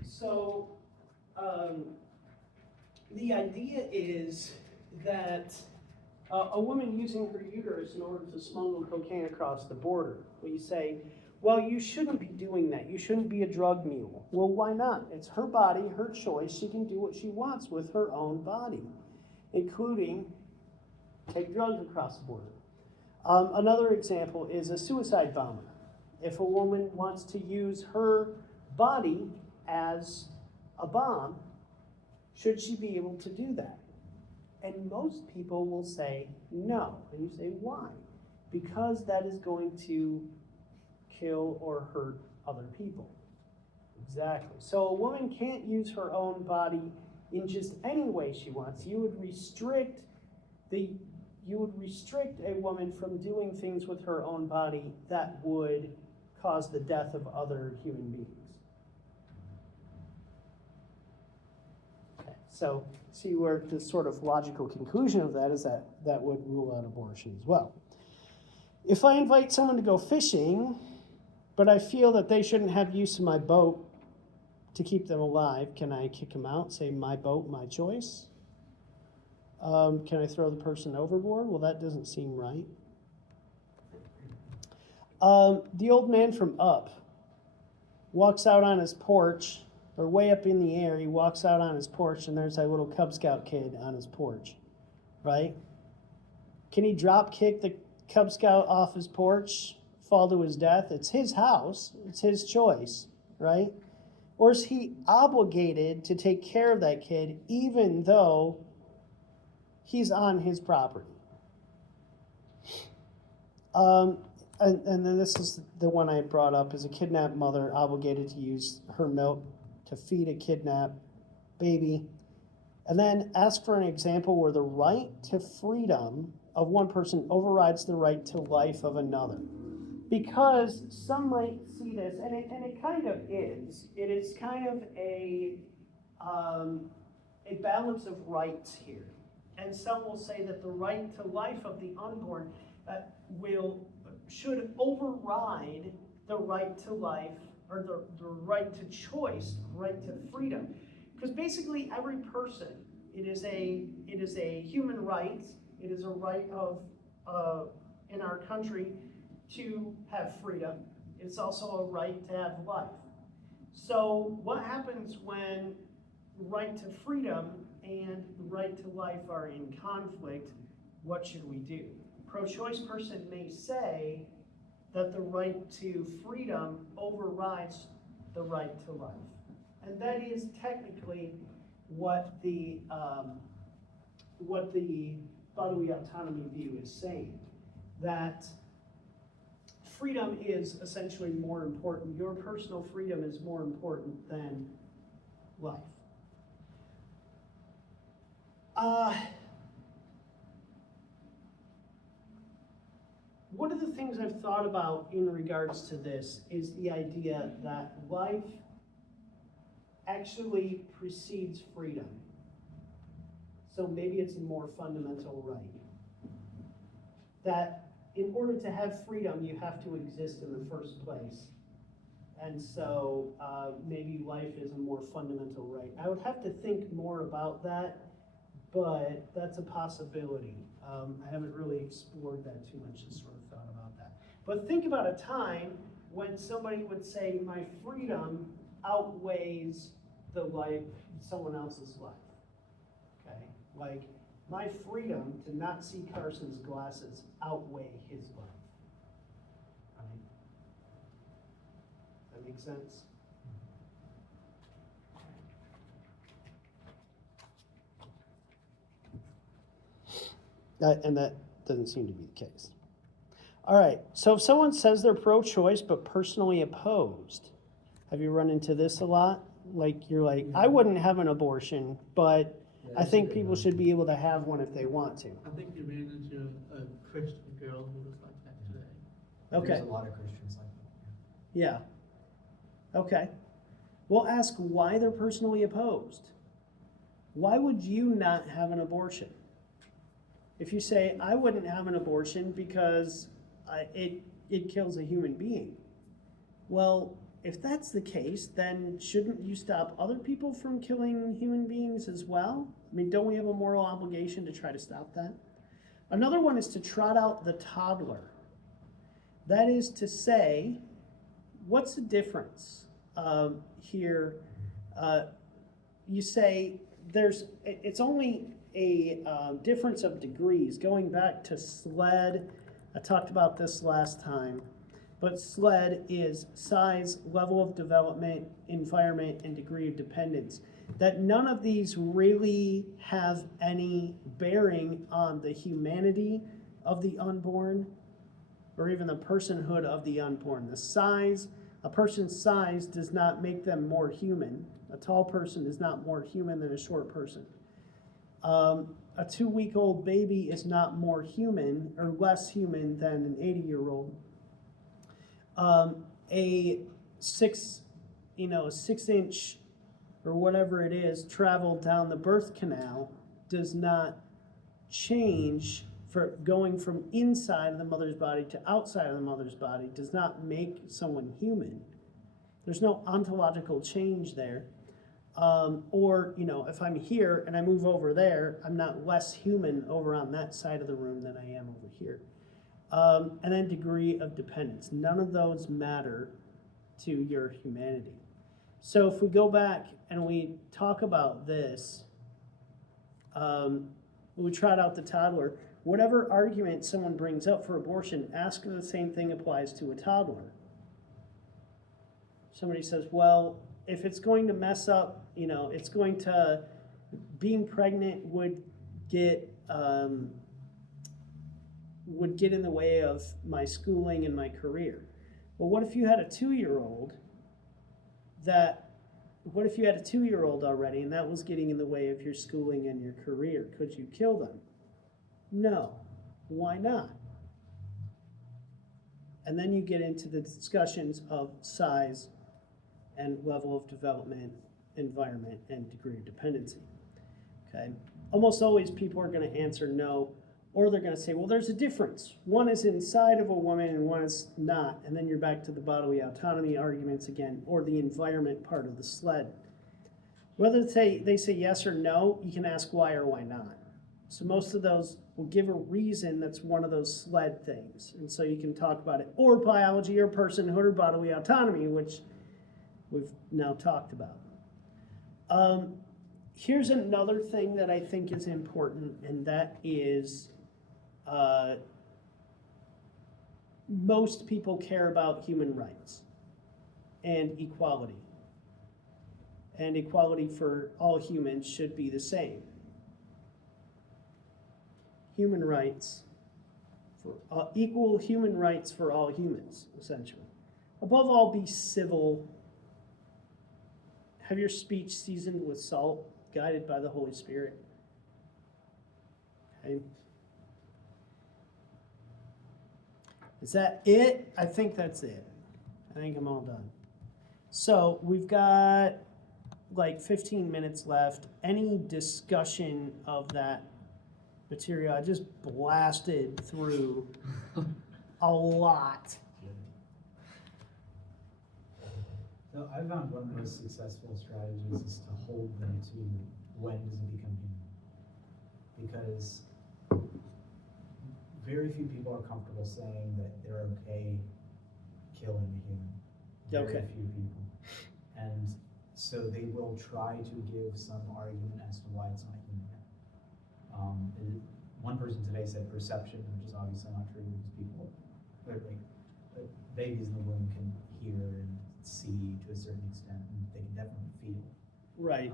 So, the idea is that a woman using her uterus in order to smuggle cocaine across the border, well, you say, well, you shouldn't be doing that. You shouldn't be a drug mule. Well, why not? It's her body, her choice. She can do what she wants with her own body, including take drugs across the border. Another example is a suicide bomber. If a woman wants to use her body as a bomb, should she be able to do that? And most people will say no. And you say, why? Because that is going to kill or hurt other people. Exactly. So a woman can't use her own body in just any way she wants. You would restrict a woman from doing things with her own body that would cause the death of other human beings. Okay, so see where the sort of logical conclusion of that is that that would rule out abortion as well. If I invite someone to go fishing, but I feel that they shouldn't have use of my boat to keep them alive, can I kick them out, say my boat, my choice? Can I throw the person overboard? Well, that doesn't seem right. The old man from Up walks out on his porch, or way up in the air, he walks out on his porch, and there's that little Cub Scout kid on his porch, right? Can he drop kick the Cub Scout off his porch, fall to his death? It's his house, it's his choice, right? Or is he obligated to take care of that kid even though he's on his property? And then this is the one I brought up, is a kidnapped mother obligated to use her milk to feed a kidnapped baby. And then ask for an example where the right to freedom of one person overrides the right to life of another. Because some might see this, and it kind of is. It is kind of a balance of rights here. And some will say that the right to life of the unborn should override the right to life, or the right to choice, right to freedom. Because basically every person, it is a human right, it is a right of in our country to have freedom. It's also a right to have life. So what happens when right to freedom and right to life are in conflict? What should we do? Pro-choice person may say that the right to freedom overrides the right to life. And that is technically what the bodily autonomy view is saying, that freedom is essentially more important. Your personal freedom is more important than life. One of the things I've thought about in regards to this is the idea that life actually precedes freedom. So maybe it's a more fundamental right. That in order to have freedom, you have to exist in the first place. And so maybe life is a more fundamental right. I would have to think more about that, but that's a possibility. I haven't really explored that too much, just sort of thought about that. But think about a time when somebody would say, my freedom outweighs the life, someone else's life. Okay? Like, my freedom to not see Carson's glasses outweigh his life. Right? That makes sense? And that doesn't seem to be the case. All right, so if someone says they're pro-choice but personally opposed, have you run into this a lot? Like, you're like, I wouldn't have an abortion, but I think people should be able to have one if they want to. I think you ran into a Christian girl who was like that today. Okay, There's a lot of Christians like that. yeah. Okay. Well, ask why they're personally opposed. Why would you not have an abortion? If you say, I wouldn't have an abortion because it kills a human being. Well, if that's the case, then shouldn't you stop other people from killing human beings as well? I mean, don't we have a moral obligation to try to stop that? Another one is to trot out the toddler. That is to say, what's the difference here? You say it's only a difference of degrees. Going back to SLED, I talked about this last time, but SLED is size, level of development, environment, and degree of dependence. That none of these really have any bearing on the humanity of the unborn or even the personhood of the unborn. The size, a person's size does not make them more human. A tall person is not more human than a short person. A 2-week-old baby is not more human or less human than an 80-year-old. A 6-inch or whatever it is travel down the birth canal does not change for going from inside of the mother's body to outside of the mother's body, does not make someone human. There's no ontological change there. Or, if I'm here and I move over there, I'm not less human over on that side of the room than I am over here. And then degree of dependence. None of those matter to your humanity. So if we go back and we talk about this, we trot out the toddler. Whatever argument someone brings up for abortion, ask if the same thing applies to a toddler. Somebody says, well, if it's going to mess up, it's going to, being pregnant would get in the way of my schooling and my career. Well, what if you had a 2-year-old already and that was getting in the way of your schooling and your career? Could you kill them? No. Why not? And then you get into the discussions of size and level of development, environment, and degree of dependency. Okay? Almost always people are going to answer no, or they're going to say, well, there's a difference. One is inside of a woman and one is not. And then you're back to the bodily autonomy arguments again, or the environment part of the SLED. Whether they say yes or no, you can ask why or why not. So most of those will give a reason that's one of those SLED things. And so you can talk about it, or biology, or personhood, or bodily autonomy, which we've now talked about. Here's another thing that I think is important, and that is most people care about human rights and equality. And equality for all humans should be the same. Human rights, equal human rights for all humans, essentially. Above all, be civil. Have your speech seasoned with salt, guided by the Holy Spirit. Okay. Is that it? I think that's it. I think I'm all done. So we've got like 15 minutes left. Any discussion of that material? I just blasted through a lot. So I found one of the most successful strategies is to hold them to when does it become human? Because very few people are comfortable saying that they're okay killing a human. Very Okay. few people. And so they will try to give some argument as to why it's not human. One person today said perception, which is obviously not true because people, babies in the womb can hear and see to a certain extent, and they can definitely feel. Right.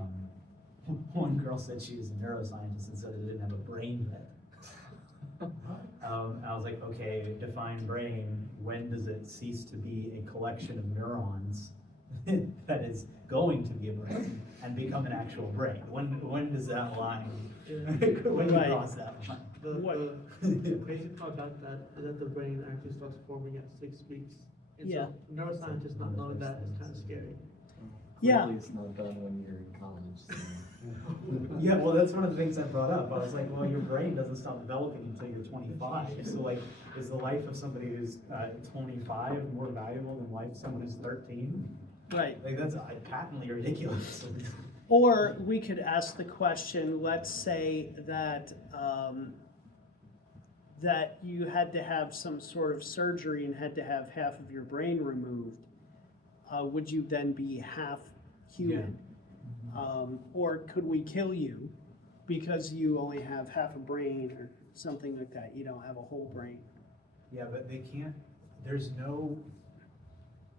One girl said she was a neuroscientist and said it didn't have a brain yet. I was like, okay, define brain. When does it cease to be a collection of neurons that is going to be a brain and become an actual brain? When does that line, when do you Right. cross that line? The crazy part about that is that the brain actually starts forming at 6 weeks. And Yeah. so neuroscientists not knowing that is kind of scary. Yeah. Clearly it's not done when you're in college, so. Yeah, well, that's one of the things I brought up. I was like, well, your brain doesn't stop developing until you're 25. So like, is the life of somebody who's 25 more valuable than life of someone who's 13? Right. Like, that's patently ridiculous. Or we could ask the question, let's say that, that you had to have some sort of surgery and had to have half of your brain removed. Would you then be half human? Or could we kill you because you only have half a brain or something like that? You don't have a whole brain. Yeah, but they can't, they'll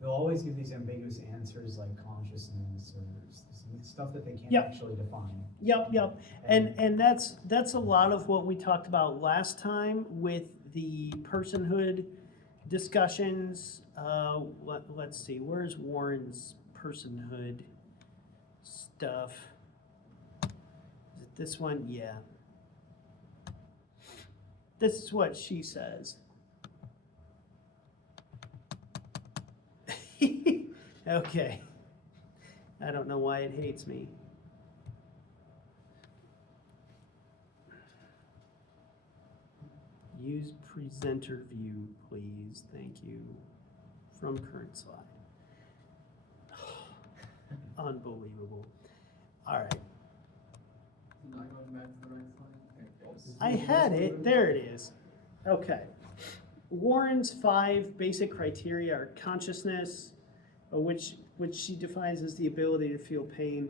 always give these ambiguous answers like consciousness or stuff that they can't Yep. actually define. Yep. And that's a lot of what we talked about last time with the personhood discussions. Let's see, where's Warren's personhood stuff? Is it this one? Yeah. This is what she says. Okay. I don't know why it hates me. Use presenter view, please. Thank you. From current slide. Unbelievable. All right. Not going back to the right slide? There it goes. I had it. There it is. Okay. Warren's 5 basic criteria are consciousness, which she defines as the ability to feel pain,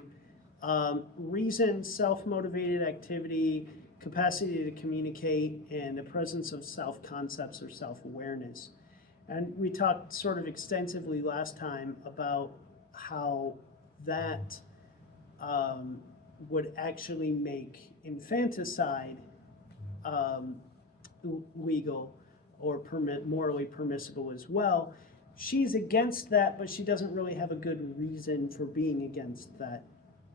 reason, self-motivated activity, capacity to communicate, and the presence of self-concepts or self-awareness. And we talked sort of extensively last time about how that would actually make infanticide legal or morally permissible as well. She's against that, but she doesn't really have a good reason for being against that.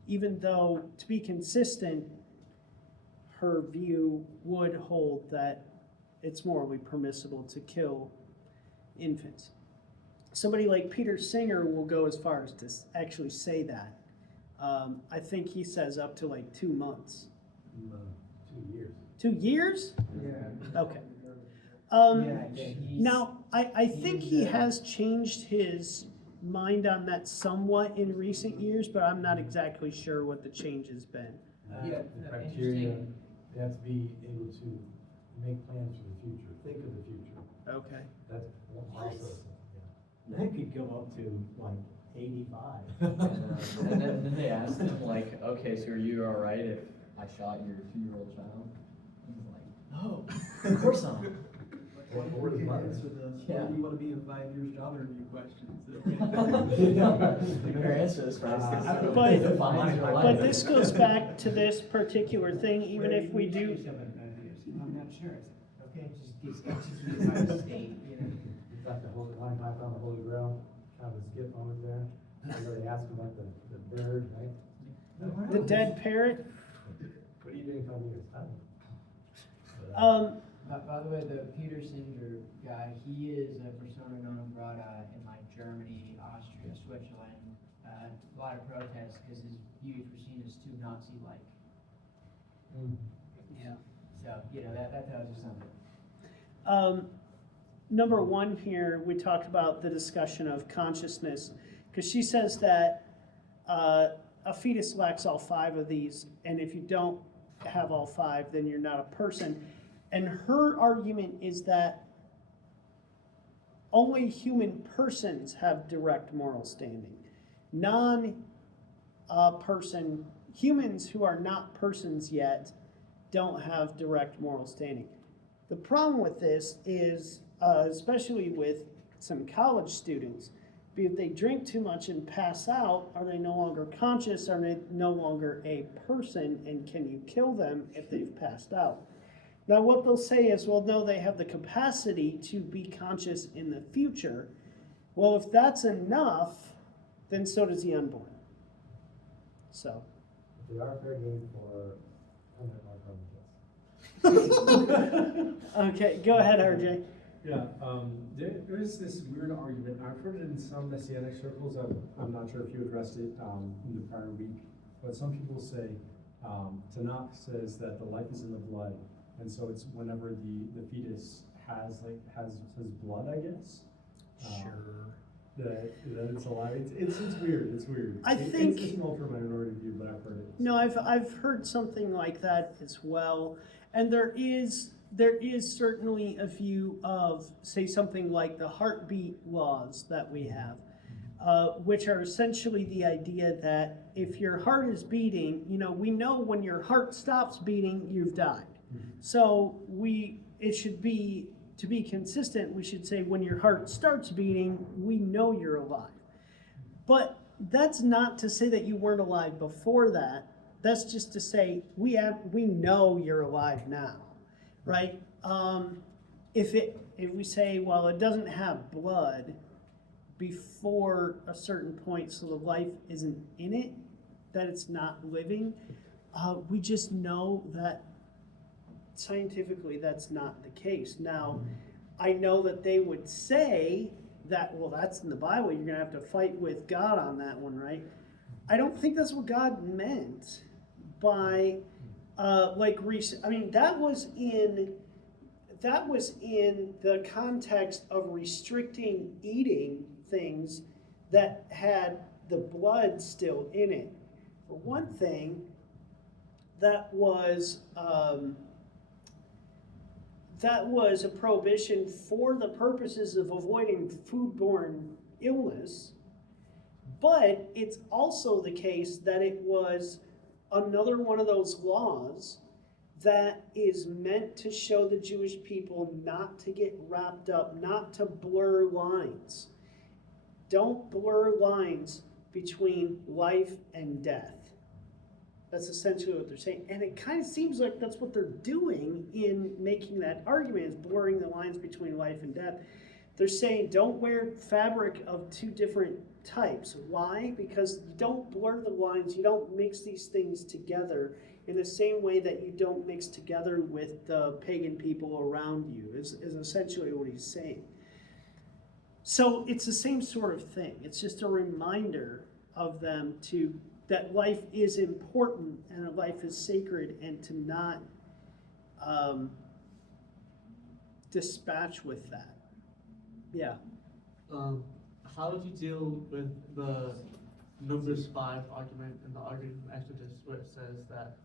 Even though, to be consistent, her view would hold that it's morally permissible to kill infants. Somebody like Peter Singer will go as far as to actually say that. I think he says up to like 2 months. 2 years. 2 years? Yeah. Okay. He's- Now, I think he has changed his mind on that somewhat in recent years, but I'm not exactly sure what the change has been. Yeah, The no, criteria, interesting. they have to be able to make plans for the future, think of the future. Okay. That's also, That could go up to like 85. And then they asked him like, okay, so are you all right if I shot your 2-year-old child? He's like, no, of course not. Or the mother. Yeah. You want to be in 5 years, job interview questions. You better answer this first. But- It defines your life. But this goes back to this particular thing, even if we do, I'm not sure. Okay, just execute by the state, you know. It's like the holy, line I found the Holy Grail, kind of a skip moment there. Where they ask about the bird, right? the dead parrot. What are you doing telling me it's time? By the way, the Peter Singer guy, he is a persona non grata in like Germany, Austria, Switzerland. A lot of protests because his views were seen as too Nazi-like. Yeah. So, you know, that tells you something. Number 1 here, we talked about the discussion of consciousness, because she says that a fetus lacks all 5 of these, and if you don't have all 5, then you're not a person. And her argument is that only human persons have direct moral standing. Humans who are not persons yet don't have direct moral standing. The problem with this is, especially with some college students, if they drink too much and pass out, are they no longer conscious? Are they no longer a person? And can you kill them if they've passed out? Now, what they'll say is, well, no, they have the capacity to be conscious in the future. Well, if that's enough, then so does the unborn. So. They are fair game for permanent life. Okay, go ahead, RJ. Yeah, there is this weird argument. I've heard it in some Messianic circles. I'm not sure if you addressed it in the prior week, but some people say Tanakh says that the life is in the blood, and so it's whenever the fetus has blood, I guess. Sure. That it's alive. It's weird. It's weird. I think it's an ultra minority view, but I've heard it. No, I've heard something like that as well, and there is certainly a view of, say, something like the heartbeat laws that we have, which are essentially the idea that if your heart is beating, we know when your heart stops beating, you've died. So it should be, to be consistent, we should say when your heart starts beating, we know you're alive. But that's not to say that you weren't alive before that. That's just to say we know you're alive now, right? If we say, well, it doesn't have blood before a certain point, so the life isn't in it, that it's not living, we just know that scientifically that's not the case. Now, I know that they would say that, well, that's in the Bible, you're gonna have to fight with God on that one, right? I don't think that's what God meant by that was in the context of restricting eating things that had the blood still in it. For one thing, that was a prohibition for the purposes of avoiding foodborne illness, but it's also the case that it was another one of those laws that is meant to show the Jewish people not to get wrapped up, not to blur lines. Don't blur lines between life and death. That's essentially what they're saying. And it kind of seems like that's what they're doing in making that argument, is blurring the lines between life and death. They're saying don't wear fabric of two different types. Why? Because you don't blur the lines, you don't mix these things together in the same way that you don't mix together with the pagan people around you, is essentially what he's saying. So it's the same sort of thing. It's just a reminder of them that life is important and that life is sacred, and to not dispatch with that. Yeah. How would you deal with the Numbers 5 argument and the argument from Exodus where it says that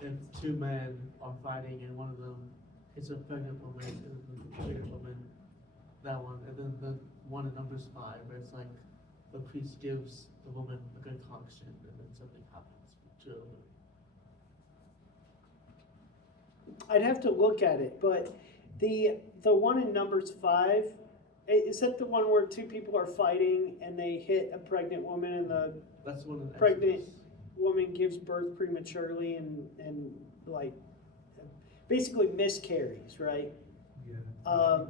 if two men are fighting and one of them hits a pregnant woman and the pregnant woman, that one, and then the one in Numbers 5 where it's like the priest gives the woman a good concoction and then something happens to her. I'd have to look at it, but the one in Numbers 5, is that the one where two people are fighting and they hit a pregnant woman and the That's one in pregnant Exodus. woman gives birth prematurely and like basically miscarries, right? Yeah.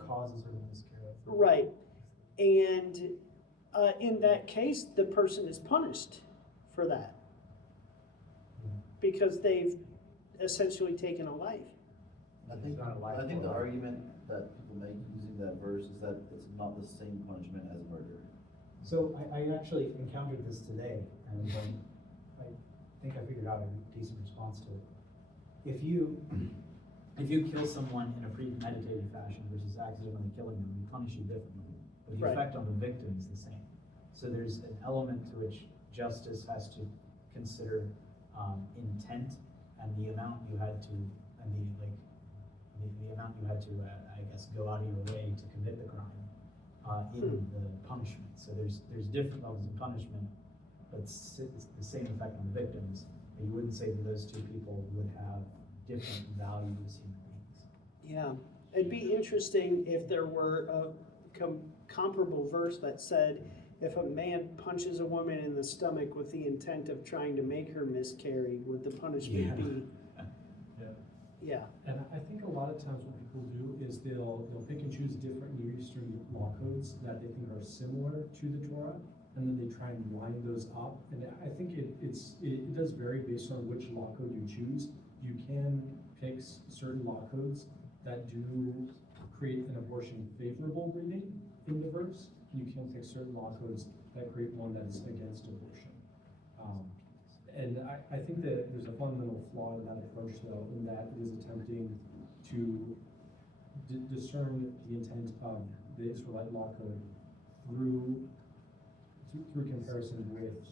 Causes her to miscarry. Right. And in that case, the person is punished for that because they've essentially taken a life. I think the argument that people make using that verse is that it's not the same punishment as murder. So I actually encountered this today, and I think I figured out a decent response to it. If you kill someone in a premeditated fashion versus accidentally killing them, we punish you differently, but the Right. effect on the victim is the same. So there's an element to which justice has to consider intent and the amount you had to, and the amount you had to, I guess, go out of your way to commit the crime, in the punishment. So there's different levels of punishment, but it's the same effect on the victims. But you wouldn't say that those two people would have different value as human beings. Yeah, it'd be interesting if there were a comparable verse that said, if a man punches a woman in the stomach with the intent of trying to make her miscarry, would the punishment be? Yeah. And I think a lot of times what people do is they'll pick and choose different Near Eastern law codes that they think are similar to the Torah, and then they try and line those up. And I think it does vary based on which law code you choose. You can pick certain law codes that do create an abortion favorable reading in the verse. You can pick certain law codes that create one that is against abortion. And I think that there's a fundamental flaw in that approach, though, in that it is attempting to discern the intent of the Israelite law code through comparison with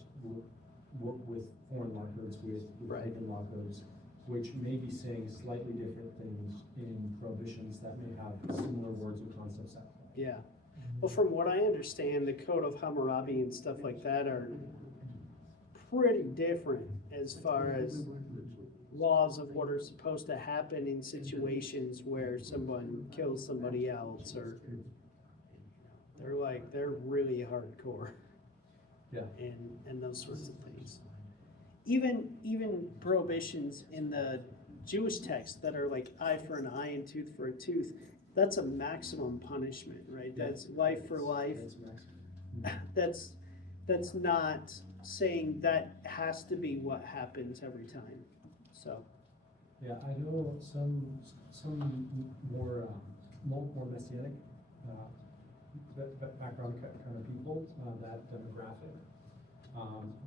foreign law codes, with pagan law codes, which may be saying slightly different things in prohibitions that may have similar words or concepts at play. Yeah. Well, from what I understand, the Code of Hammurabi and stuff like that are pretty different as far as laws of what are supposed to happen in situations where someone kills somebody else, or they're really hardcore. Yeah. And those sorts of things. Even prohibitions in the Jewish text that are like eye for an eye and tooth for a tooth, that's a maximum punishment, right? Yeah. That's life for life. That's not saying that has to be what happens every time. So Yeah, I know some more messianic background kind of people, that demographic.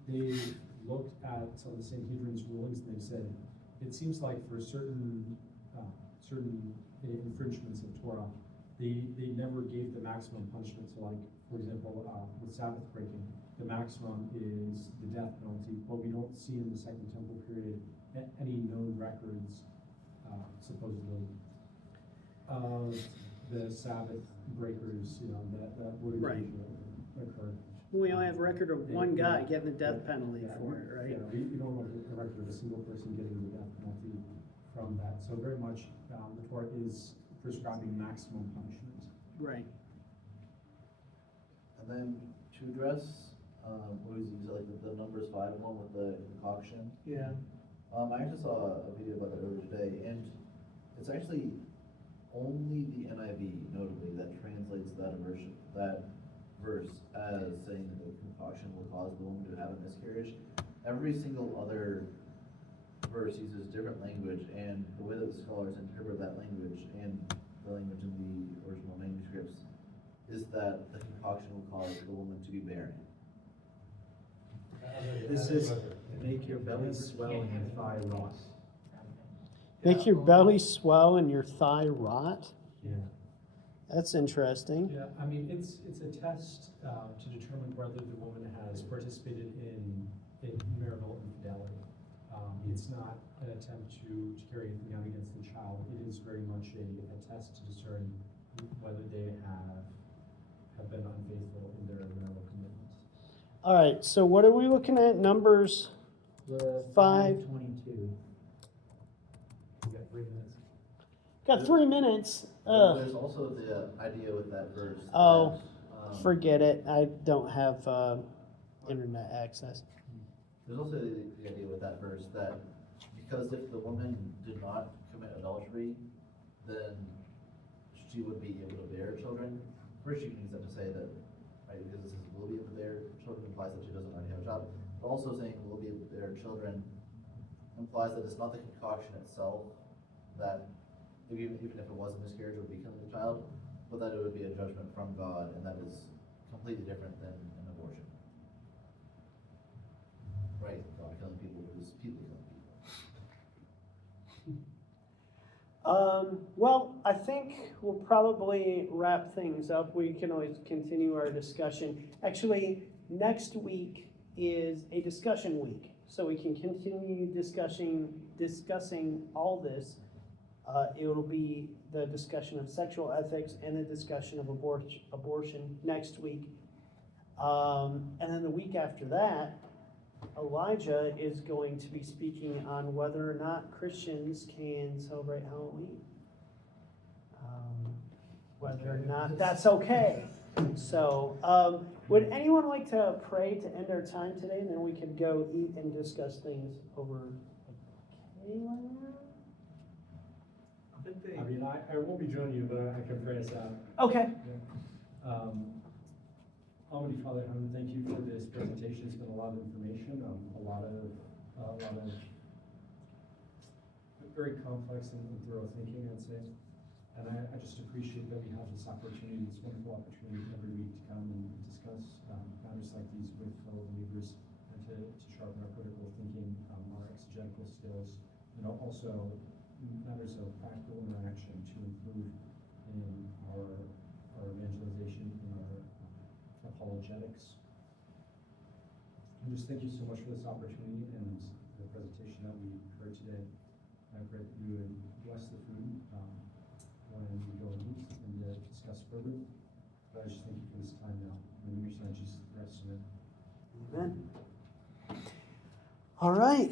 They looked at some of the Sanhedrin's rulings and they said, it seems like for certain infringements of Torah, they never gave the maximum punishment. So like, for example, with Sabbath breaking, the maximum is the death penalty, but we don't see in the Second Temple period any known records, supposedly, of the Sabbath breakers, that would Right. occur. we only have a record of one guy getting the death penalty for it, right? Yeah, we don't have a record of a single person getting the death penalty from that. So very much, the Torah is prescribing maximum punishment. Right. And then to address, what was you said, like the numbers 5 one with the concoction. Yeah. I actually saw a video about that earlier today, and it's actually only the NIV, notably, that translates that verse as saying that the concoction will cause the woman to have a miscarriage. Every single other verse uses different language, and the way that the scholars interpret that language and the language in the original manuscripts is that the concoction will cause the woman to be barren. This is make your belly swell and your thigh rot. Make your belly swell and your thigh rot? Yeah. That's interesting. Yeah, I mean, it's a test to determine whether the woman has participated in marital infidelity. It's not an attempt to carry anything out against the child. It is very much a test to discern whether they have been unfaithful in their marital commitments. All right, so what are we looking at? Numbers? The 5:22. You got 3 minutes. Got 3 minutes. There's also the idea with that verse. Oh, that, forget it. I don't have internet access. There's also the idea with that verse that because if the woman did not commit adultery, then she would be able to bear children. First, you can use that to say that, right, because this is will be able to bear children implies that she doesn't already have a child. But also saying will be able to bear children implies that it's not the concoction itself that, even if it was a miscarriage, would be killing the child, but that it would be a judgment from God, and that is completely different than an abortion. Right, God killing people versus people killing people. Well, I think we'll probably wrap things up. We can always continue our discussion. Actually, next week is a discussion week, so we can continue discussing all this. It'll be the discussion of sexual ethics and the discussion of abortion next week. And then the week after that, Elijah is going to be speaking on whether or not Christians can celebrate Halloween. Whether or not that's okay. So, would anyone like to pray to end our time today, and then we could go eat and discuss things over? I think they, I mean, I won't be joining you, but I can pray us out. Okay. Almighty Father, I want to thank you for this presentation. It's been a lot of information, a lot of very complex and thorough thinking, I'd say. And I just appreciate that we have this opportunity, this wonderful opportunity every week to come and discuss matters like these with fellow believers and to sharpen our critical thinking, our exegetical skills, and also matters of practical interaction to improve in our evangelization, in our apologetics. And just thank you so much for this opportunity and the presentation that we heard today. I pray that you would bless the food when we go and eat and discuss further. But I just thank you for this time now. In your son Jesus Christ, amen. Amen. All right.